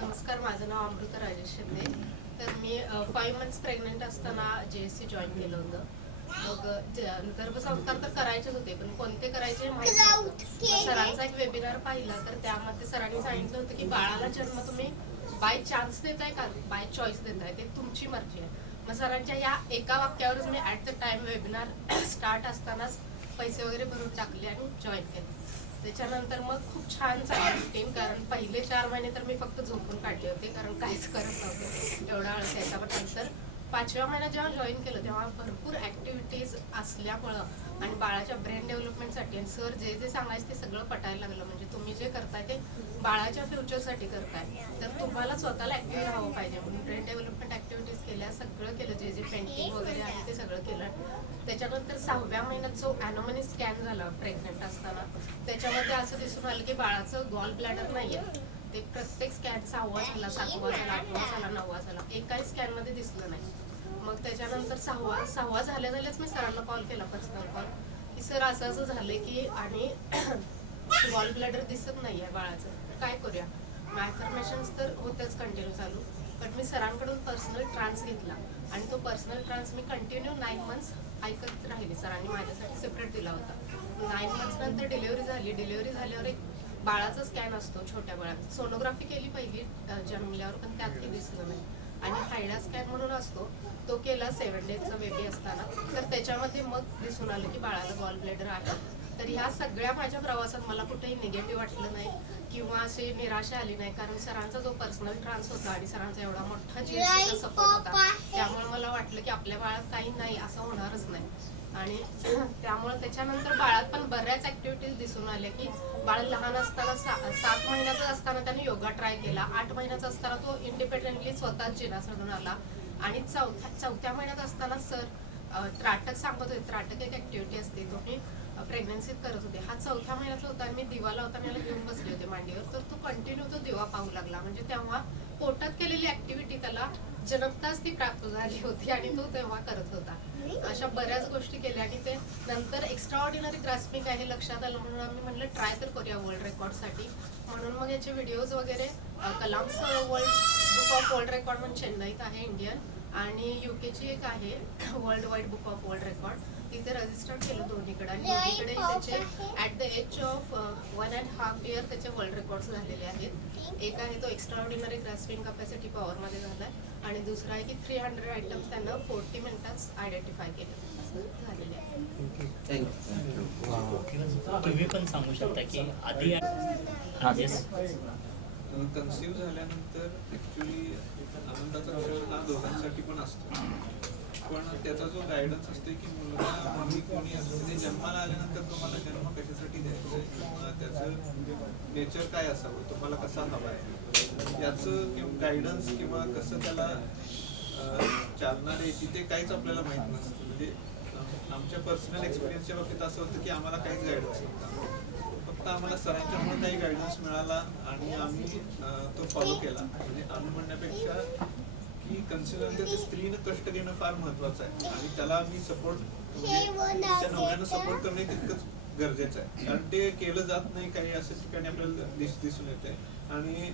नमस्कार, माझं नाव अमृता राजेश शिंदे. तर मी 5 months प्रेग्नेंट असताना GSC जॉईन केलं होतं. मग गर्भसंस्कार तर करायचेच होते पण कोणते करायचे माहिती नव्हतं. सरांचा एक वेबिनार पाहिला तर त्यामध्ये सरांनी सांगितलं होतं की बाळाला जन्म तुम्ही बाय चान्स देताय का बाय चॉईस देताय, ते तुमची मर्जी आहे. मग सरांच्या या एका वाक्यावरच मी at the time webinar start असतानाच पैसे वगैरे भरून टाकले आणि जॉईन केलं. त्याच्यानंतर मग खूप छान चालली रुटीन, कारण पहिले 4 महिने तर मी फक्त झोपून काढले होते कारण काहीच करत नव्हते, एवढा आळस यायचा. पण नंतर 5व्या महिन्यात जेव्हा जॉईन केलं तेव्हा भरपूर ॲक्टिव्हिटीज असल्यामुळं आणि बाळाच्या ब्रेन डेव्हलपमेंटसाठी आणि सर जे जे सांगायचं ते सगळं पटायला लागलं. म्हणजे तुम्ही जे करताय ते बाळाच्या फ्युचरसाठी करताय तर तुम्हाला स्वतःला ॲक्टिव्ह राहावं पाहिजे म्हणून ब्रेन डेव्हलपमेंट ॲक्टिव्हिटीज केल्या, सगळं केलं, जे जे पेंटिंग वगैरे आहे ते सगळं केलं. त्याच्यानंतर 6व्या महिन्यात जो ॲनोमनी स्कॅन झाला प्रेग्नंट असताना त्याच्यामध्ये असं दिसून आलं की बाळाचं गॉल ब्लॅडर नाही आहे. ते प्रत्येक स्कॅन 6वा झाला, 7वा झाला, 8वा झाला, 9वा झाला, एकाही स्कॅनमध्ये दिसलं नाही. मग त्याच्यानंतर 6वा झाल्याच मी सरांना कॉल केला, पर्सनल कॉल, की सर असं असं झालंय की आणि गॉल ब्लॅडर दिसत नाही आहे बाळाचं, काय करूया. मग ॲफर्मेशन्स तर होतंच कंटिन्यू चालू, पण मी सरांकडून पर्सनल ट्रान्स घेतला आणि तो पर्सनल ट्रान्स मी कंटिन्यू 9 months ऐकत राहिली. सरांनी माझ्यासाठी सेपरेट दिला होता. 9 months नंतर डिलिव्हरी झाली. डिलिव्हरी झाल्यावर एक बाळाचा स्कॅन असतो, छोट्या बाळाचा. सोनोग्राफी केली पहिली जन्मल्यावर पण त्यातही दिसलं नाही. आणि हायडा स्कॅन म्हणून असतो तो केला 7 days बेबी असताना, तर त्याच्यामध्ये मग दिसून आलं की बाळाला गॉल ब्लॅडर आहे. तर ह्या सगळ्या माझ्या प्रवासात मला कुठेही निगेटिव्ह वाटलं नाही किंवा अशी निराशा आली नाही, कारण सरांचा जो पर्सनल ट्रान्स होता आणि सरांचा एवढा मोठा GSCचा सपोर्ट होता त्यामुळे मला वाटलं की आपल्या बाळात काही नाही, असं होणारच नाही. आणि त्यामुळे त्याच्यानंतर बाळात पण बऱ्याच ऍक्टिव्हिटीज दिसून आल्या की बाळ लहान असताना 7 महिन्याचा असताना त्याने योगा ट्राय केला. 8 महिन्याचा असताना तो इंडिपेंडेंटली स्वतःच जिनासडून आला. आणि चौथ्या महिन्यात असताना सर त्राटक सांगत होते. त्राटक एक ऍक्टिव्हिटी असते, तो मी प्रेग्नन्सीत करत होते. हा 4थ्या महिन्याचा होता आणि मी दिवा लावताना याला घेऊन बसले होते मांडीवर. तर तो कंटिन्यू तो दिवा पाहू लागला. म्हणजे तेव्हा पोटात केलेली ऍक्टिव्हिटी त्याला जन्मताच ती प्राप्त झाली होती आणि तो तेव्हा करत होता. अशा बऱ्याच गोष्टी केल्या आणि ते नंतर एक्स्ट्रा ऑर्डिनरी ग्रास्पिंग आहे लक्षात आलं म्हणून आम्ही म्हणलं ट्राय तर करूया वर्ल्ड रेकॉर्डसाठी. म्हणून मग याचे व्हिडिओज वगैरे Kalam's world book of world record म्हणून चेन्नईत आहे इंडियन, आणि युकेची एक आहे world wide book of world record, तिथे रजिस्टर केलं दोन्हीकडे. आणि दोन्हीकडे त्याचे at the age of 1.5 year त्याचे वर्ल्ड रेकॉर्ड्स झालेले आहेत. एक आहे तो एक्स्ट्रा ऑर्डिनरी ग्रास्पिंग कपॅसिटी पॉवरमध्ये झाला आहे आणि दुसरा आहे की 300 आयटम्स त्यांना 40 मिनिटात आयडेंटिफाय केले झालेले आहे. तुम्ही पण सांगू शकता की आधी yes. कन्सिव्ह झाल्यानंतर ॲक्च्युली आनंदाचा क्षण हा दोघांसाठी पण असतो, पण त्याचा जो गायडन्स असतो की मुलगा मुलगी कोणी असतो ते जन्माला आल्यानंतर तुम्हाला जन्म कशासाठी द्यायचा आहे किंवा त्याचं नेचर काय असावं, तुम्हाला कसा हवा आहे याचं गायडन्स किंवा कसं त्याला चालणार आहे तिथे काहीच आपल्याला माहीत नसतं. म्हणजे आमच्या पर्सनल एक्सपिरियन्सच्या बाबतीत असं होतं की आम्हाला काहीच गायडन्स नव्हता. फक्त आम्हाला सरांच्यामुळे काही गायडन्स मिळाला आणि आम्ही तो फॉलो केला. म्हणजे आम्ही म्हणण्यापेक्षा की कन्सिडर ते स्त्रीनं कष्ट घेणं फार महत्त्वाचं आहे आणि त्याला आम्ही सपोर्ट म्हणजे तिच्या नवऱ्यानं सपोर्ट करणे तितकंच गरजेचं आहे, कारण ते केलं जात नाही. काही अशा ठिकाणी आपल्याला दिसून येते आणि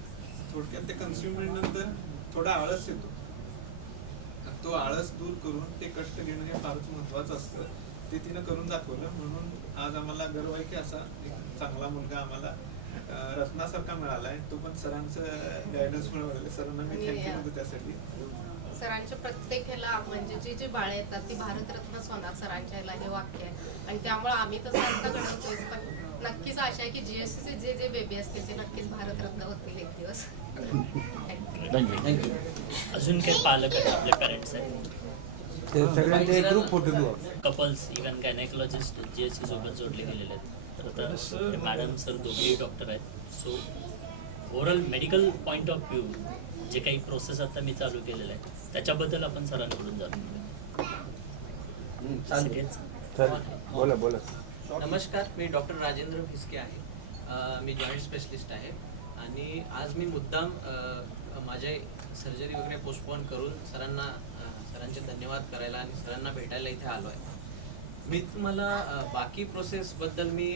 थोडक्यात ते कन्झ्युममेंट नंतर थोडा आळस येतो. तो आळस दूर करून ते कष्ट घेणं हे फारच महत्त्वाचं असतं. ते तिनं करून दाखवलं म्हणून आज आम्हाला गर्व आहे की असा एक चांगला मुलगा आम्हाला रत्नासारखा मिळाला आहे. तो पण सरांचं गायडन्स मिळवलेलं, सरांना मी थँक्यू म्हणतो त्यासाठी. सरांच्या प्रत्येक ह्याला म्हणजे जी बाळं येतात ती भारतरत्नच होणार सरांच्या ह्याला हे वाक्य आहे. आणि त्यामुळे आम्ही तर आता घडवतोय, पण नक्कीच आशा आहे की GSCचे जे बेबी असतील ते नक्कीच भारतरत्न होतील एक दिवस. थँक्यू. अजून काही पालक आहेत आपले पेरेंट्स आहेत, ते सगळ्यांचे एक ग्रुप फोटो घेऊ. कपल्स इव्हन गायनेकोलॉजिस्ट GSC सोबत जोडले गेलेले आहेत. तर आता मॅडम सर दोघेही डॉक्टर आहेत. So overall medical point of view जे काही प्रोसेस आता मी चालू केलेलं आहे त्याच्याबद्दल आपण सरांकडून जाणून घेऊ. तर बोला बोला. नमस्कार, मी डॉक्टर राजेंद्र फिसके आहे. मी जॉईंट स्पेशलिस्ट आहे आणि आज मी मुद्दाम माझे सर्जरी वगैरे पोस्टपोन करून सरांचे धन्यवाद करायला आणि सरांना भेटायला इथे आलो आहे. मी तुम्हाला बाकी प्रोसेसबद्दल मी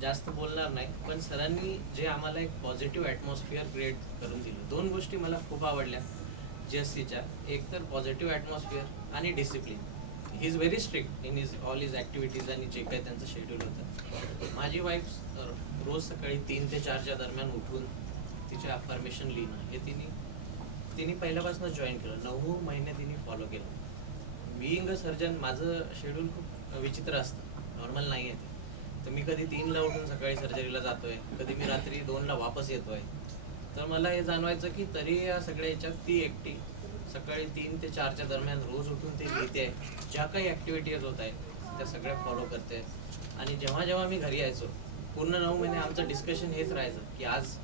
जास्त बोलणार नाही, पण सरांनी जे आम्हाला एक पॉझिटिव्ह ॲटमॉस्फिअर क्रिएट करून दिलं, 2 गोष्टी मला खूप आवडल्या GSCच्या. एक तर पॉझिटिव्ह ॲटमॉस्फिअर आणि discipline. He is very strict in all his activities आणि जे काही त्यांचं शेड्यूल होतं. माझी वाईफ रोज सकाळी 3 ते 4च्या दरम्यान उठून तिचे अफर्मेशन लिहिणं हे तिने पहिल्यापासून जॉईन केलं. 9 महिने तिने फॉलो केलं. बिईंग अ सर्जन माझं शेड्यूल खूप विचित्र असतं, नॉर्मल नाही आहे ते. तर मी कधी 3ला उठून सकाळी सर्जरीला जातोय, कधी मी रात्री 2ला वापस येतोय. तर मला हे जाणवायचं की तरी या सगळ्या ह्याच्यात ती एकटी सकाळी 3 ते 4च्या दरम्यान रोज उठून ते लिहिते, ज्या काही ॲक्टिव्हिटीज होत आहेत त्या सगळ्या फॉलो करते. आणि जेव्हा मी घरी यायचो पूर्ण 9 महिने आमचं डिस्कशन हेच राहायचं की आज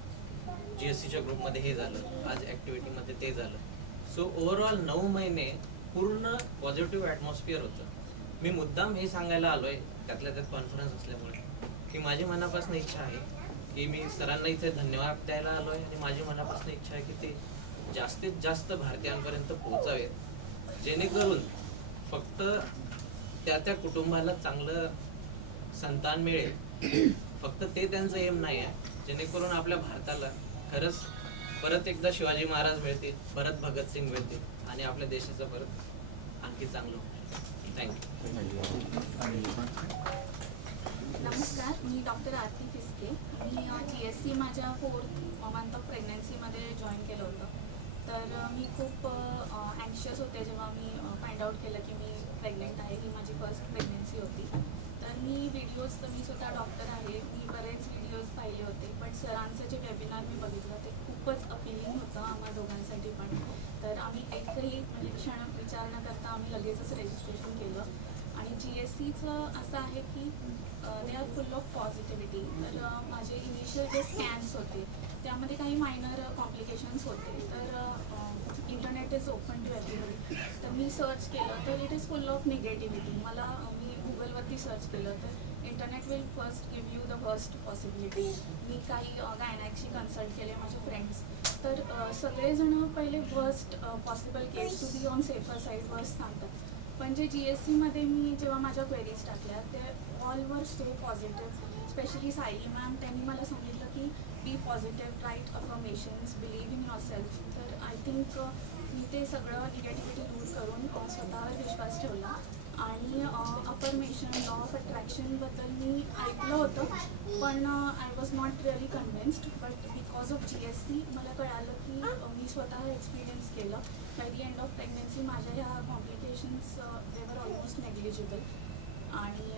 GSCच्या ग्रुपमध्ये हे झालं, आज ॲक्टिव्हिटीमध्ये ते झालं. सो ओव्हरऑल 9 महिने पूर्ण पॉझिटिव्ह ॲटमॉस्फिअर होतं. मी मुद्दाम हे सांगायला आलो आहे त्यातल्या त्यात कॉन्फरन्स असल्यामुळे की माझी मनापासून इच्छा आहे की मी सरांना इथे धन्यवाद द्यायला आलो आहे आणि माझी मनापासून इच्छा आहे की ते जास्तीत जास्त भारतीयांपर्यंत पोहोचावेत, जेणेकरून फक्त त्या कुटुंबाला चांगलं संतान मिळेल. फक्त ते त्यांचं एम नाही आहे, जेणेकरून आपल्या भारताला खरंच परत एकदा शिवाजी महाराज मिळतील, परत भगतसिंग मिळतील आणि आपल्या देशाचं परत आणखी चांगलं होईल. थँक्यू. नमस्कार, मी डॉक्टर आरती फिसके. मी GSC माझ्या 4th मंथ ऑफ प्रेग्नन्सीमध्ये जॉईन केलं होतं. तर मी खूप अँक्शियस होते जेव्हा मी फाइंड आउट केलं की मी प्रेग्नेंट आहे. ही माझी फर्स्ट प्रेग्नन्सी होती. तर मी स्वतः डॉक्टर आहे, मी बरेच व्हिडिओज पाहिले होते, पण सरांचं जे वेबिनार मी बघितलं ते खूपच अपिलिंग होतं आम्हा दोघांसाठी पण. तर आम्ही एकही म्हणजे क्षण विचार न करता आम्ही लगेचच रजिस्ट्रेशन केलं आणि GSCचं असं आहे की they are full of positivity. तर माझे इनिशियल जे स्कॅन्स होते त्यामध्ये काही मायनर कॉम्प्लिकेशन्स होते. तर internet is open to everybody. तर मी सर्च केलं तर it is full of negativity. मी गुगलवरती सर्च केलं तर internet will first give you the worst possibility. मी काही गायनॅकशी कन्सल्ट केले, माझे फ्रेंड्स. तर सगळेजण पहिले worst possible case to be on safer side worst सांगतात. पण जे GSCमध्ये मी जेव्हा माझ्या क्वेरीज टाकल्या ते all were so positive. Specially Sayali ma'am, त्यांनी मला सांगितलं की be positive, right affirmations, believe in yourself. तर आय थिंक मी ते सगळं निगेटिव्हिटी दूर करून स्वतःवर विश्वास ठेवला. आणि अफर्मेशन, लॉ ऑफ अट्रॅक्शनबद्दल मी ऐकलं होतं पण I was not really convinced. But because of GSC मला कळालं की मी स्वतः एक्सपिरियन्स केलं. By the end of pregnancy माझ्या ह्या कॉम्प्लिकेशन्स देवर ऑलमोस्ट नेग्लिजिबल. आणि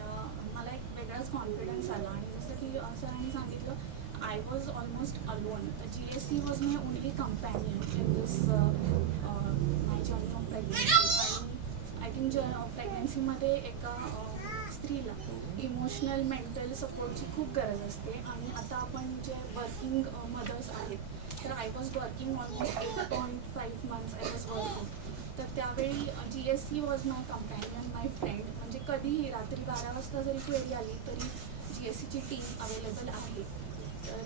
मला एक वेगळाच कॉन्फिडन्स आला. आणि जसं की सरांनी सांगितलं आय वॉज ऑलमोस्ट अलोन. तर GSC was my only companion in this my journey of pregnancy. I think प्रेग्नन्सीमध्ये एका स्त्रीला इमोशनल, मेंटल सपोर्टची खूप गरज असते. आणि आता आपण जे वर्किंग मदर्स आहेत तर I was working almost 8.5 months I was working. तर त्यावेळी GSC was my companion, my friend. म्हणजे कधीही रात्री 12 वाजता जरी क्वेरी आली तरी GSCची टीम अवेलेबल आहे. तर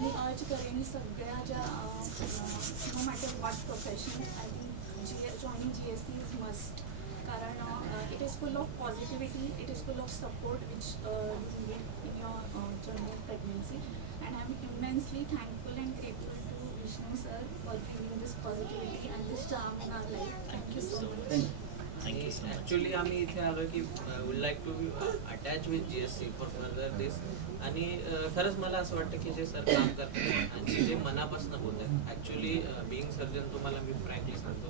मी अर्ज करेन सगळ्या ज्या no matter what profession, I think joining GSC is must. कारण it is full of positivity, it is full of support which you need in your journey of pregnancy. And I am immensely thankful and grateful to Vishnu sir for giving this positivity and this charm in our life. Thank you so much. Thank you so much. Actually आम्ही इथे आलो की would like to attach with GSC for further दिस. आणि खरंच मला असं वाटतं की जे सर काम करतात आणि जे मनापासून होत आहेत. ॲक्च्युली बिईंग सर्जन तुम्हाला मी फ्रँकली सांगतो,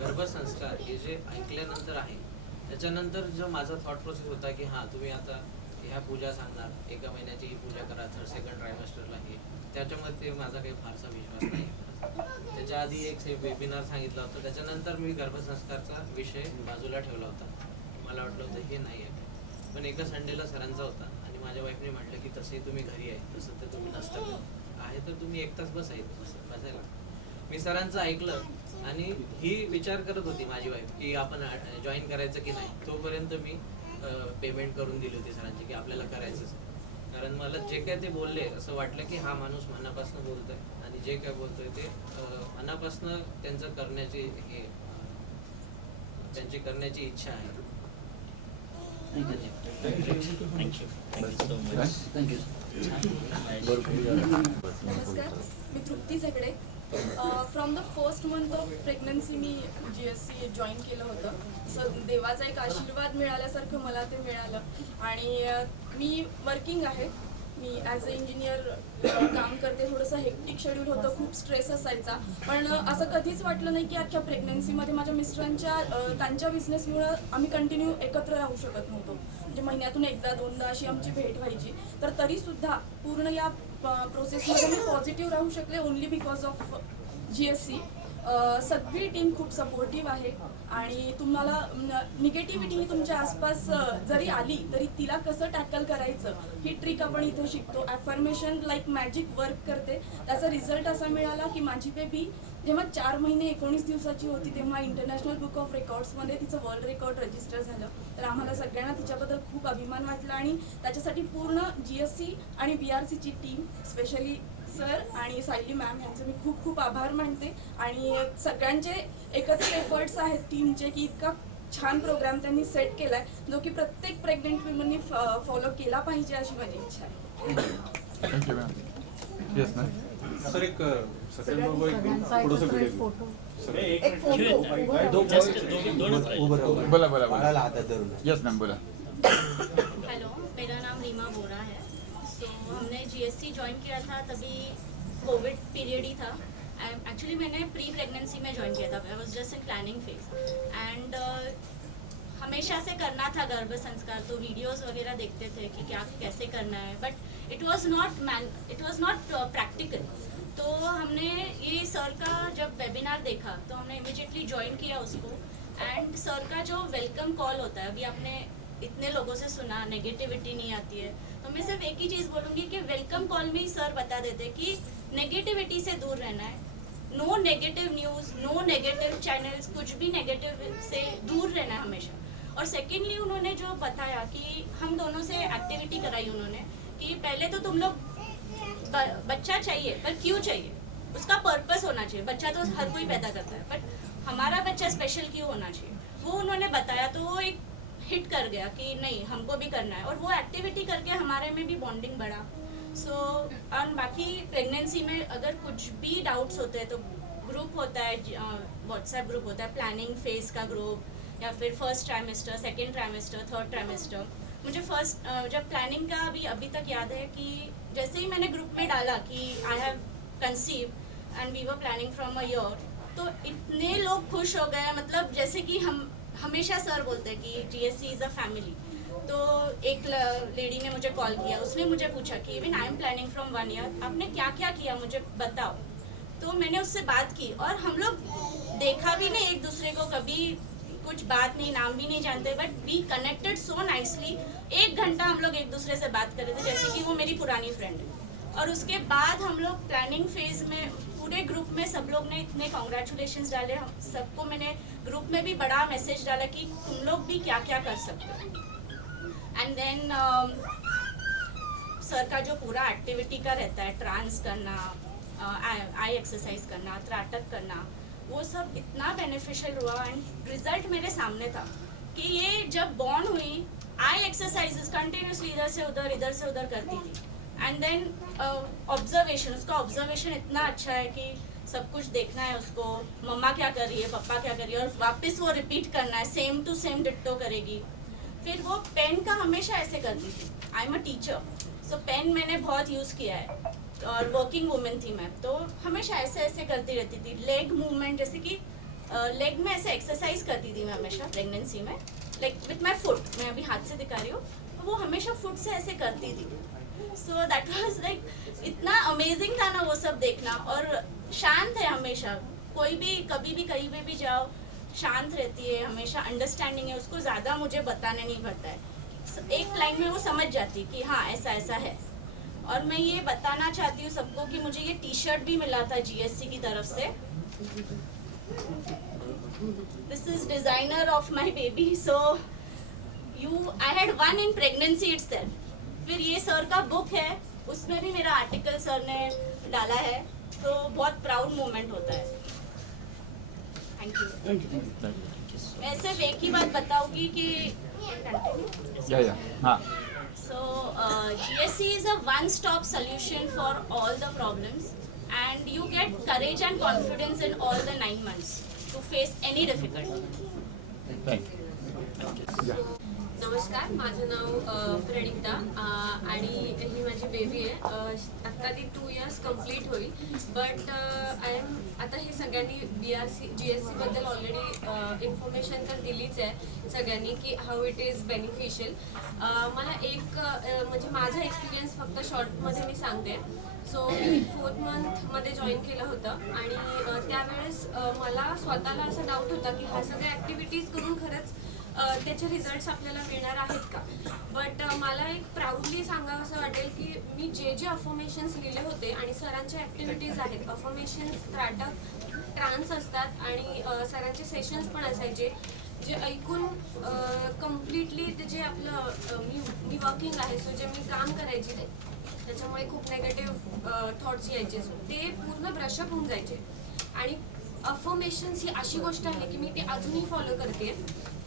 गर्भसंस्कार हे जे ऐकल्यानंतर आहे त्याच्यानंतर जो माझा थॉट प्रोसेस होता की हां तुम्ही आता ह्या पूजा सांगणार, 1 महिन्याची ही पूजा करा, तर सेकंड ट्रायमेस्टरला हे, त्याच्यामध्ये माझा काही फारसा विश्वास नाही. त्याच्या आधी एक वेबिनार सांगितलं होतं, त्याच्यानंतर मी गर्भसंस्कारचा विषय बाजूला ठेवला होता. मला वाटलं होतं हे नाही आहे. पण एका संडेला सरांचा होता आणि माझ्या वाईफने म्हटलं की तसंही तुम्ही घरी आहे, तसं तर तुम्ही नसतं आहे, तर तुम्ही 1 तास बसायला. मी सरांचं ऐकलं आणि ही विचार करत होती माझी वाईफ की आपण जॉईन करायचं की नाही. तोपर्यंत मी पेमेंट करून दिली होती सरांची की आपल्याला करायचंच. कारण मला जे काय ते बोलले असं वाटलं की हा माणूस मनापासून बोलतोय आणि जे काय बोलतोय ते मनापासून त्यांचं करण्याची त्यांची करण्याची इच्छा आहे. नमस्कार, मी तृप्ती झगडे. From the first month of pregnancy me GSC join केलं होतं. सो देवाचा एक आशीर्वाद मिळाल्यासारखं मला ते मिळालं. आणि मी वर्किंग आहे, मी ॲज अ इंजिनियर काम करते. थोडंसं हेक्टिक शेड्यूल होतं, खूप स्ट्रेस असायचा. पण असं कधीच वाटलं नाही की अख्ख्या प्रेग्नन्सीमध्ये माझ्या मिस्टरांच्या त्यांच्या बिझनेसमुळं आम्ही कंटिन्यू एकत्र राहू शकत नव्हतो. म्हणजे महिन्यातून 1-2दा अशी आमची भेट व्हायची. तर तरीसुद्धा पूर्ण या प्रोसेसमध्ये मी पॉझिटिव्ह राहू शकले ओनली बिकॉज ऑफ GSC. सगळी टीम खूप सपोर्टिव्ह आहे. आणि तुम्हाला निगेटिव्हिटी ही तुमच्या आसपास जरी आली तरी तिला कसं टॅकल करायचं ही ट्रिक आपण इथे शिकतो. ॲफर्मेशन लाईक मॅजिक वर्क करते. त्याचा रिझल्ट असा मिळाला की माझी बेबी जेव्हा 4 महिने 19 दिवसाची होती तेव्हा इंटरनॅशनल बुक ऑफ रेकॉर्ड्समध्ये तिचं वर्ल्ड रेकॉर्ड रजिस्टर झालं. तर आम्हाला सगळ्यांना तिच्याबद्दल खूप अभिमान वाटला. आणि त्याच्यासाठी पूर्ण GSC आणि BRCची टीम, स्पेशली सर आणि सायली मॅम यांचे मी खूप खूप आभार मानते. आणि सगळ्यांचे एकत्र एफर्ट्स आहेत टीमचे की इतका छान प्रोग्राम त्यांनी सेट केला आहे जो की प्रत्येक प्रेग्नेंट विमननी फॉलो केला पाहिजे अशी माझी इच्छा आहे. Thank you ma'am. Yes ma'am. Sir एक सेकंड बोला. यस मैम बोला. हेलो, मेरा नाम रीमा बोरा है. सो हमने GSC ज्वाइन किया था तभी कोविड पीरियड ही था. एक्चुअली मैंने प्री प्रेगनेंसी में ज्वाइन किया था. I was just in planning phase end हमेशा से करना था गर्भ संस्कार, तो वीडियोस वगैरह देखते थे कि क्या कैसे करना है, बट इट वाज नॉट प्रैक्टिकल. तो हमने ये सर का जब वेबिनार देखा तो हमने इमीडिएटली ज्वाइन किया उसको. एंड सर का जो वेलकम कॉल होता है, अभी आपने इतने लोगों से सुना नेगेटिविटी नहीं आती है, तो मैं सिर्फ एक ही चीज़ बोलूँगी कि वेलकम कॉल में ही सर बता देते कि नेगेटिविटी से दूर रहना है, no negative news, no negative channels, कुछ भी नेगेटिव से दूर रहना है हमेशा। और सेकेंडली उन्होंने जो बताया कि हम दोनों से एक्टिविटी कराई उन्होंने कि पहले तो तुम लोग बच्चा चाहिए पर क्यों चाहिए, उसका पर्पस होना चाहिए। बच्चा तो हर कोई पैदा करता है, बट हमारा बच्चा स्पेशल क्यों होना चाहिए, वो उन्होंने बताया। तो वो एक हिट कर गया कि नहीं हमको भी करना है, और वो एक्टिविटी करके हमारे में भी बॉन्डिंग बढ़ा। सो और बाकी प्रेगनेंसी में अगर कुछ भी डाउट्स होते हैं तो ग्रुप होता है, व्हाट्सएप ग्रुप होता है, प्लानिंग फेज का ग्रुप, या फिर first trimester, second trimester, third trimester. मुझे फर्स्ट जब प्लानिंग का अभी तक याद है कि जैसे ही मैंने ग्रुप में डाला कि I have conceive and we were planning from a year, तो इतने लोग खुश हो गए, मतलब जैसे कि हम हमेशा सर बोलते हैं कि GSC इज़ अ फैमिली। तो एक लेडी ने मुझे कॉल किया, उसने मुझे पूछा कि even I am planning from 1 year, आपने क्या क्या किया मुझे बताओ। तो मैंने उससे बात की और हम लोग देखा भी नहीं एक दूसरे को, कभी कुछ बात नहीं, नाम भी नहीं जानते, but we connected so nicely. 1 घंटा हम लोग एक दूसरे से बात कर रहे थे जैसे कि वो मेरी पुरानी फ्रेंड है। और उसके बाद हम लोग प्लानिंग फेज में पूरे ग्रुप में सब लोग ने इतने कॉन्ग्रेचुलेशंस डाले, हम सबको मैंने ग्रुप में भी बड़ा मैसेज डाला कि तुम लोग भी क्या क्या कर सकते हो। एंड देन सर का जो पूरा एक्टिविटी का रहता है, ट्रांस करना, आई एक्सरसाइज करना, त्राटक करना, वो सब इतना बेनिफिशियल हुआ। एंड रिजल्ट मेरे सामने था कि ये जब बॉर्न हुई, आई एक्सरसाइजेस कंटिन्यूसली इधर से उधर करती थी। एंड देन ऑब्जर्वेशन, उसका ऑब्जर्वेशन इतना अच्छा है कि सब कुछ देखना है उसको, मम्मा क्या कर रही है, पापा क्या कर रही है, और वापस वो रिपीट करना है, सेम टू सेम डिट्टो करेगी। फिर वो पेन का हमेशा ऐसे करती थी, I am a teacher, so pen मैंने बहुत यूज़ किया है, और वर्किंग वुमेन थी मैं, तो हमेशा ऐसे ऐसे करती रहती थी। लेग मूवमेंट, जैसे कि लेग में ऐसे एक्सरसाइज करती थी मैं हमेशा प्रेगनेंसी में, लाइक विथ माई फुट, मैं अभी हाथ से दिखा रही हूँ, वो हमेशा फुट से ऐसे करती थी। सो दैट वाज लाइक इतना अमेजिंग था ना वो सब देखना। और शांत है हमेशा, कोई भी कभी भी कहीं पे भी जाओ शांत रहती है, हमेशा अंडरस्टैंडिंग है, उसको ज़्यादा मुझे बताने नहीं पड़ता है, एक लाइन में वो समझ जाती कि हाँ ऐसा ऐसा है। और मैं ये बताना चाहती हूँ सबको कि मुझे ये टी-शर्ट भी मिला था GSC की तरफ से, this is designer of my baby. So I had one in pregnancy itself. फिर ये सर का बुक है, उसमें भी मेरा आर्टिकल सर ने डाला है, तो बहुत प्राउड मोमेंट होता है। Thank you. मैं सिर्फ एक ही बात बताऊंगी कि हाँ So GSC is a one-stop solution for all the problems, and you get courage and confidence in all the 9 months to face any difficulty. नमस्कार, माझं नाव प्रणिता आणि ही माझी बेबी आहे। आत्ता ती 2 इयर्स कंप्लीट होईल, बट आय एम आता हे सगळ्यांनी GSC बद्दल ऑलरेडी इन्फॉर्मेशन तर दिलीच आहे सगळ्यांनी की हाऊ इट इज बेनिफिशियल। मला एक म्हणजे माझा एक्सपिरियन्स फक्त शॉर्टमध्ये मी सांगते। सो मी 4th मंथमध्ये जॉईन केलं होतं आणि त्यावेळेस मला स्वतःला असा डाऊट होता की ह्या सगळ्या ॲक्टिव्हिटीज करून खरंच त्याचे रिझल्ट्स आपल्याला मिळणार आहेत का। बट मला एक प्राऊडली सांगावं असं वाटेल की मी जे अफर्मेशन्स लिहिले होते आणि सरांच्या ॲक्टिव्हिटीज आहेत, अफर्मेशन्स, त्राटक, ट्रान्स असतात आणि सरांचे सेशन्स पण असायचे, जे ऐकून कम्प्लिटली ते जे आपलं मी वर्किंग आहे, सो जे मी काम करायचे त्याच्यामुळे खूप नेगेटिव्ह थॉट्स यायचे, ते पूर्ण ब्रशअप होऊन जायचे। आणि अफर्मेशन्स ही अशी गोष्ट आहे की मी ते अजूनही फॉलो करते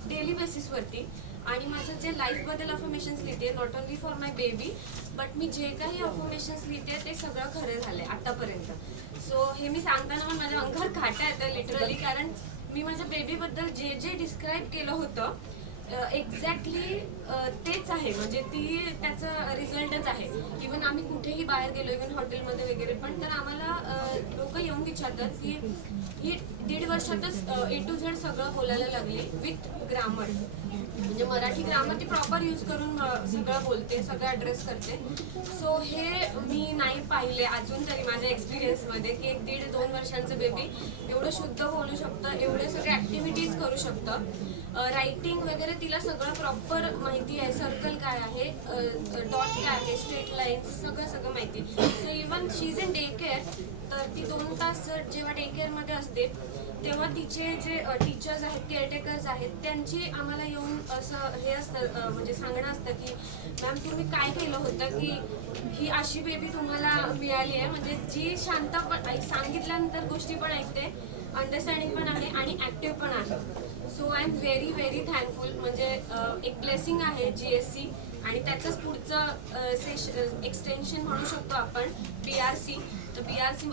डेली बेसिसवरती। आणि माझं जे लाईफबद्दल अफर्मेशन्स लिहिते, not only for my baby, but मी जे काही अफर्मेशन्स लिहिते ते सगळं खरं झालं आहे आत्तापर्यंत। सो हे मी सांगताना पण माझ्या अंगावर काटा येतं लिटरली, कारण मी माझ्या बेबीबद्दल जे डिस्क्राईब केलं होतं एक्झॅक्टली तेच आहे, म्हणजे त्याचं रिझल्टच आहे। इवन आम्ही कुठेही बाहेर गेलो, इवन हॉटेलमध्ये वगैरे पण, तर आम्हाला लोक येऊन विचारतात की ही 1.5 वर्षातच A to Z सगळं बोलायला लागले विथ ग्रामर। म्हणजे मराठी ग्रामर ती प्रॉपर यूज करून सगळं बोलते, सगळं ॲड्रेस करते. सो हे मी नाही पाहिले अजून तरी माझ्या एक्सपिरियन्समध्ये की 1.5-2 वर्षांचं बेबी एवढं शुद्ध बोलू शकतं, एवढे सगळे ॲक्टिव्हिटीज करू शकतं. रायटिंग वगैरे तिला सगळं प्रॉपर माहिती आहे, सर्कल काय आहे, डॉट काय आहे, स्ट्रेट लाईन्स सगळं माहिती. So even she is in day care, तर ती 2 तास जेव्हा डे केअरमध्ये असते तेव्हा तिचे जे टीचर्स आहेत, केअरटेकर्स आहेत, त्यांची आम्हाला येऊन असं हे असतं म्हणजे सांगणं असतं की मॅम तुम्ही काय केलं होतं की ही अशी बेबी तुम्हाला मिळाली आहे, म्हणजे जी शांत पण सांगितल्यानंतर गोष्टी पण ऐकते, अंडरस्टँडिंग पण आहे आणि ॲक्टिव्ह पण आहे. So I am very very thankful. म्हणजे एक ब्लेसिंग आहे GSC आणि त्याचंच पुढचं एक्सटेन्शन म्हणू शकतो आपण BRC. तर BRC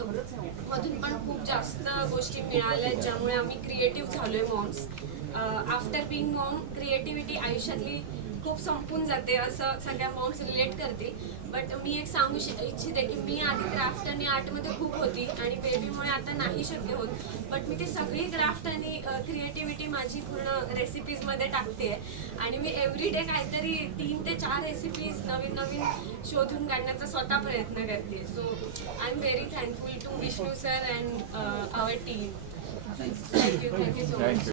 मधून पण खूप जास्त गोष्टी मिळाल्या ज्यामुळे आम्ही क्रिएटिव्ह झालोय moms. After being mom creativity आयुष्यातली खूप संपून जाते असं सगळ्या मॉम्स रिलेट करते. बट मी एक सांगू इच्छिते की मी आधी क्राफ्ट आणि आर्टमध्ये खूप होती आणि बेबीमुळे आता नाही शक्य होत. बट मी ती सगळी क्राफ्ट आणि क्रिएटिव्हिटी माझी पूर्ण रेसिपीजमध्ये टाकते आणि मी एव्हरीडे काहीतरी 3 ते 4 रेसिपीज नवीन शोधून काढण्याचा स्वतः प्रयत्न करते. So I am very thankful to Vishnu sir and our team. Thank you so much.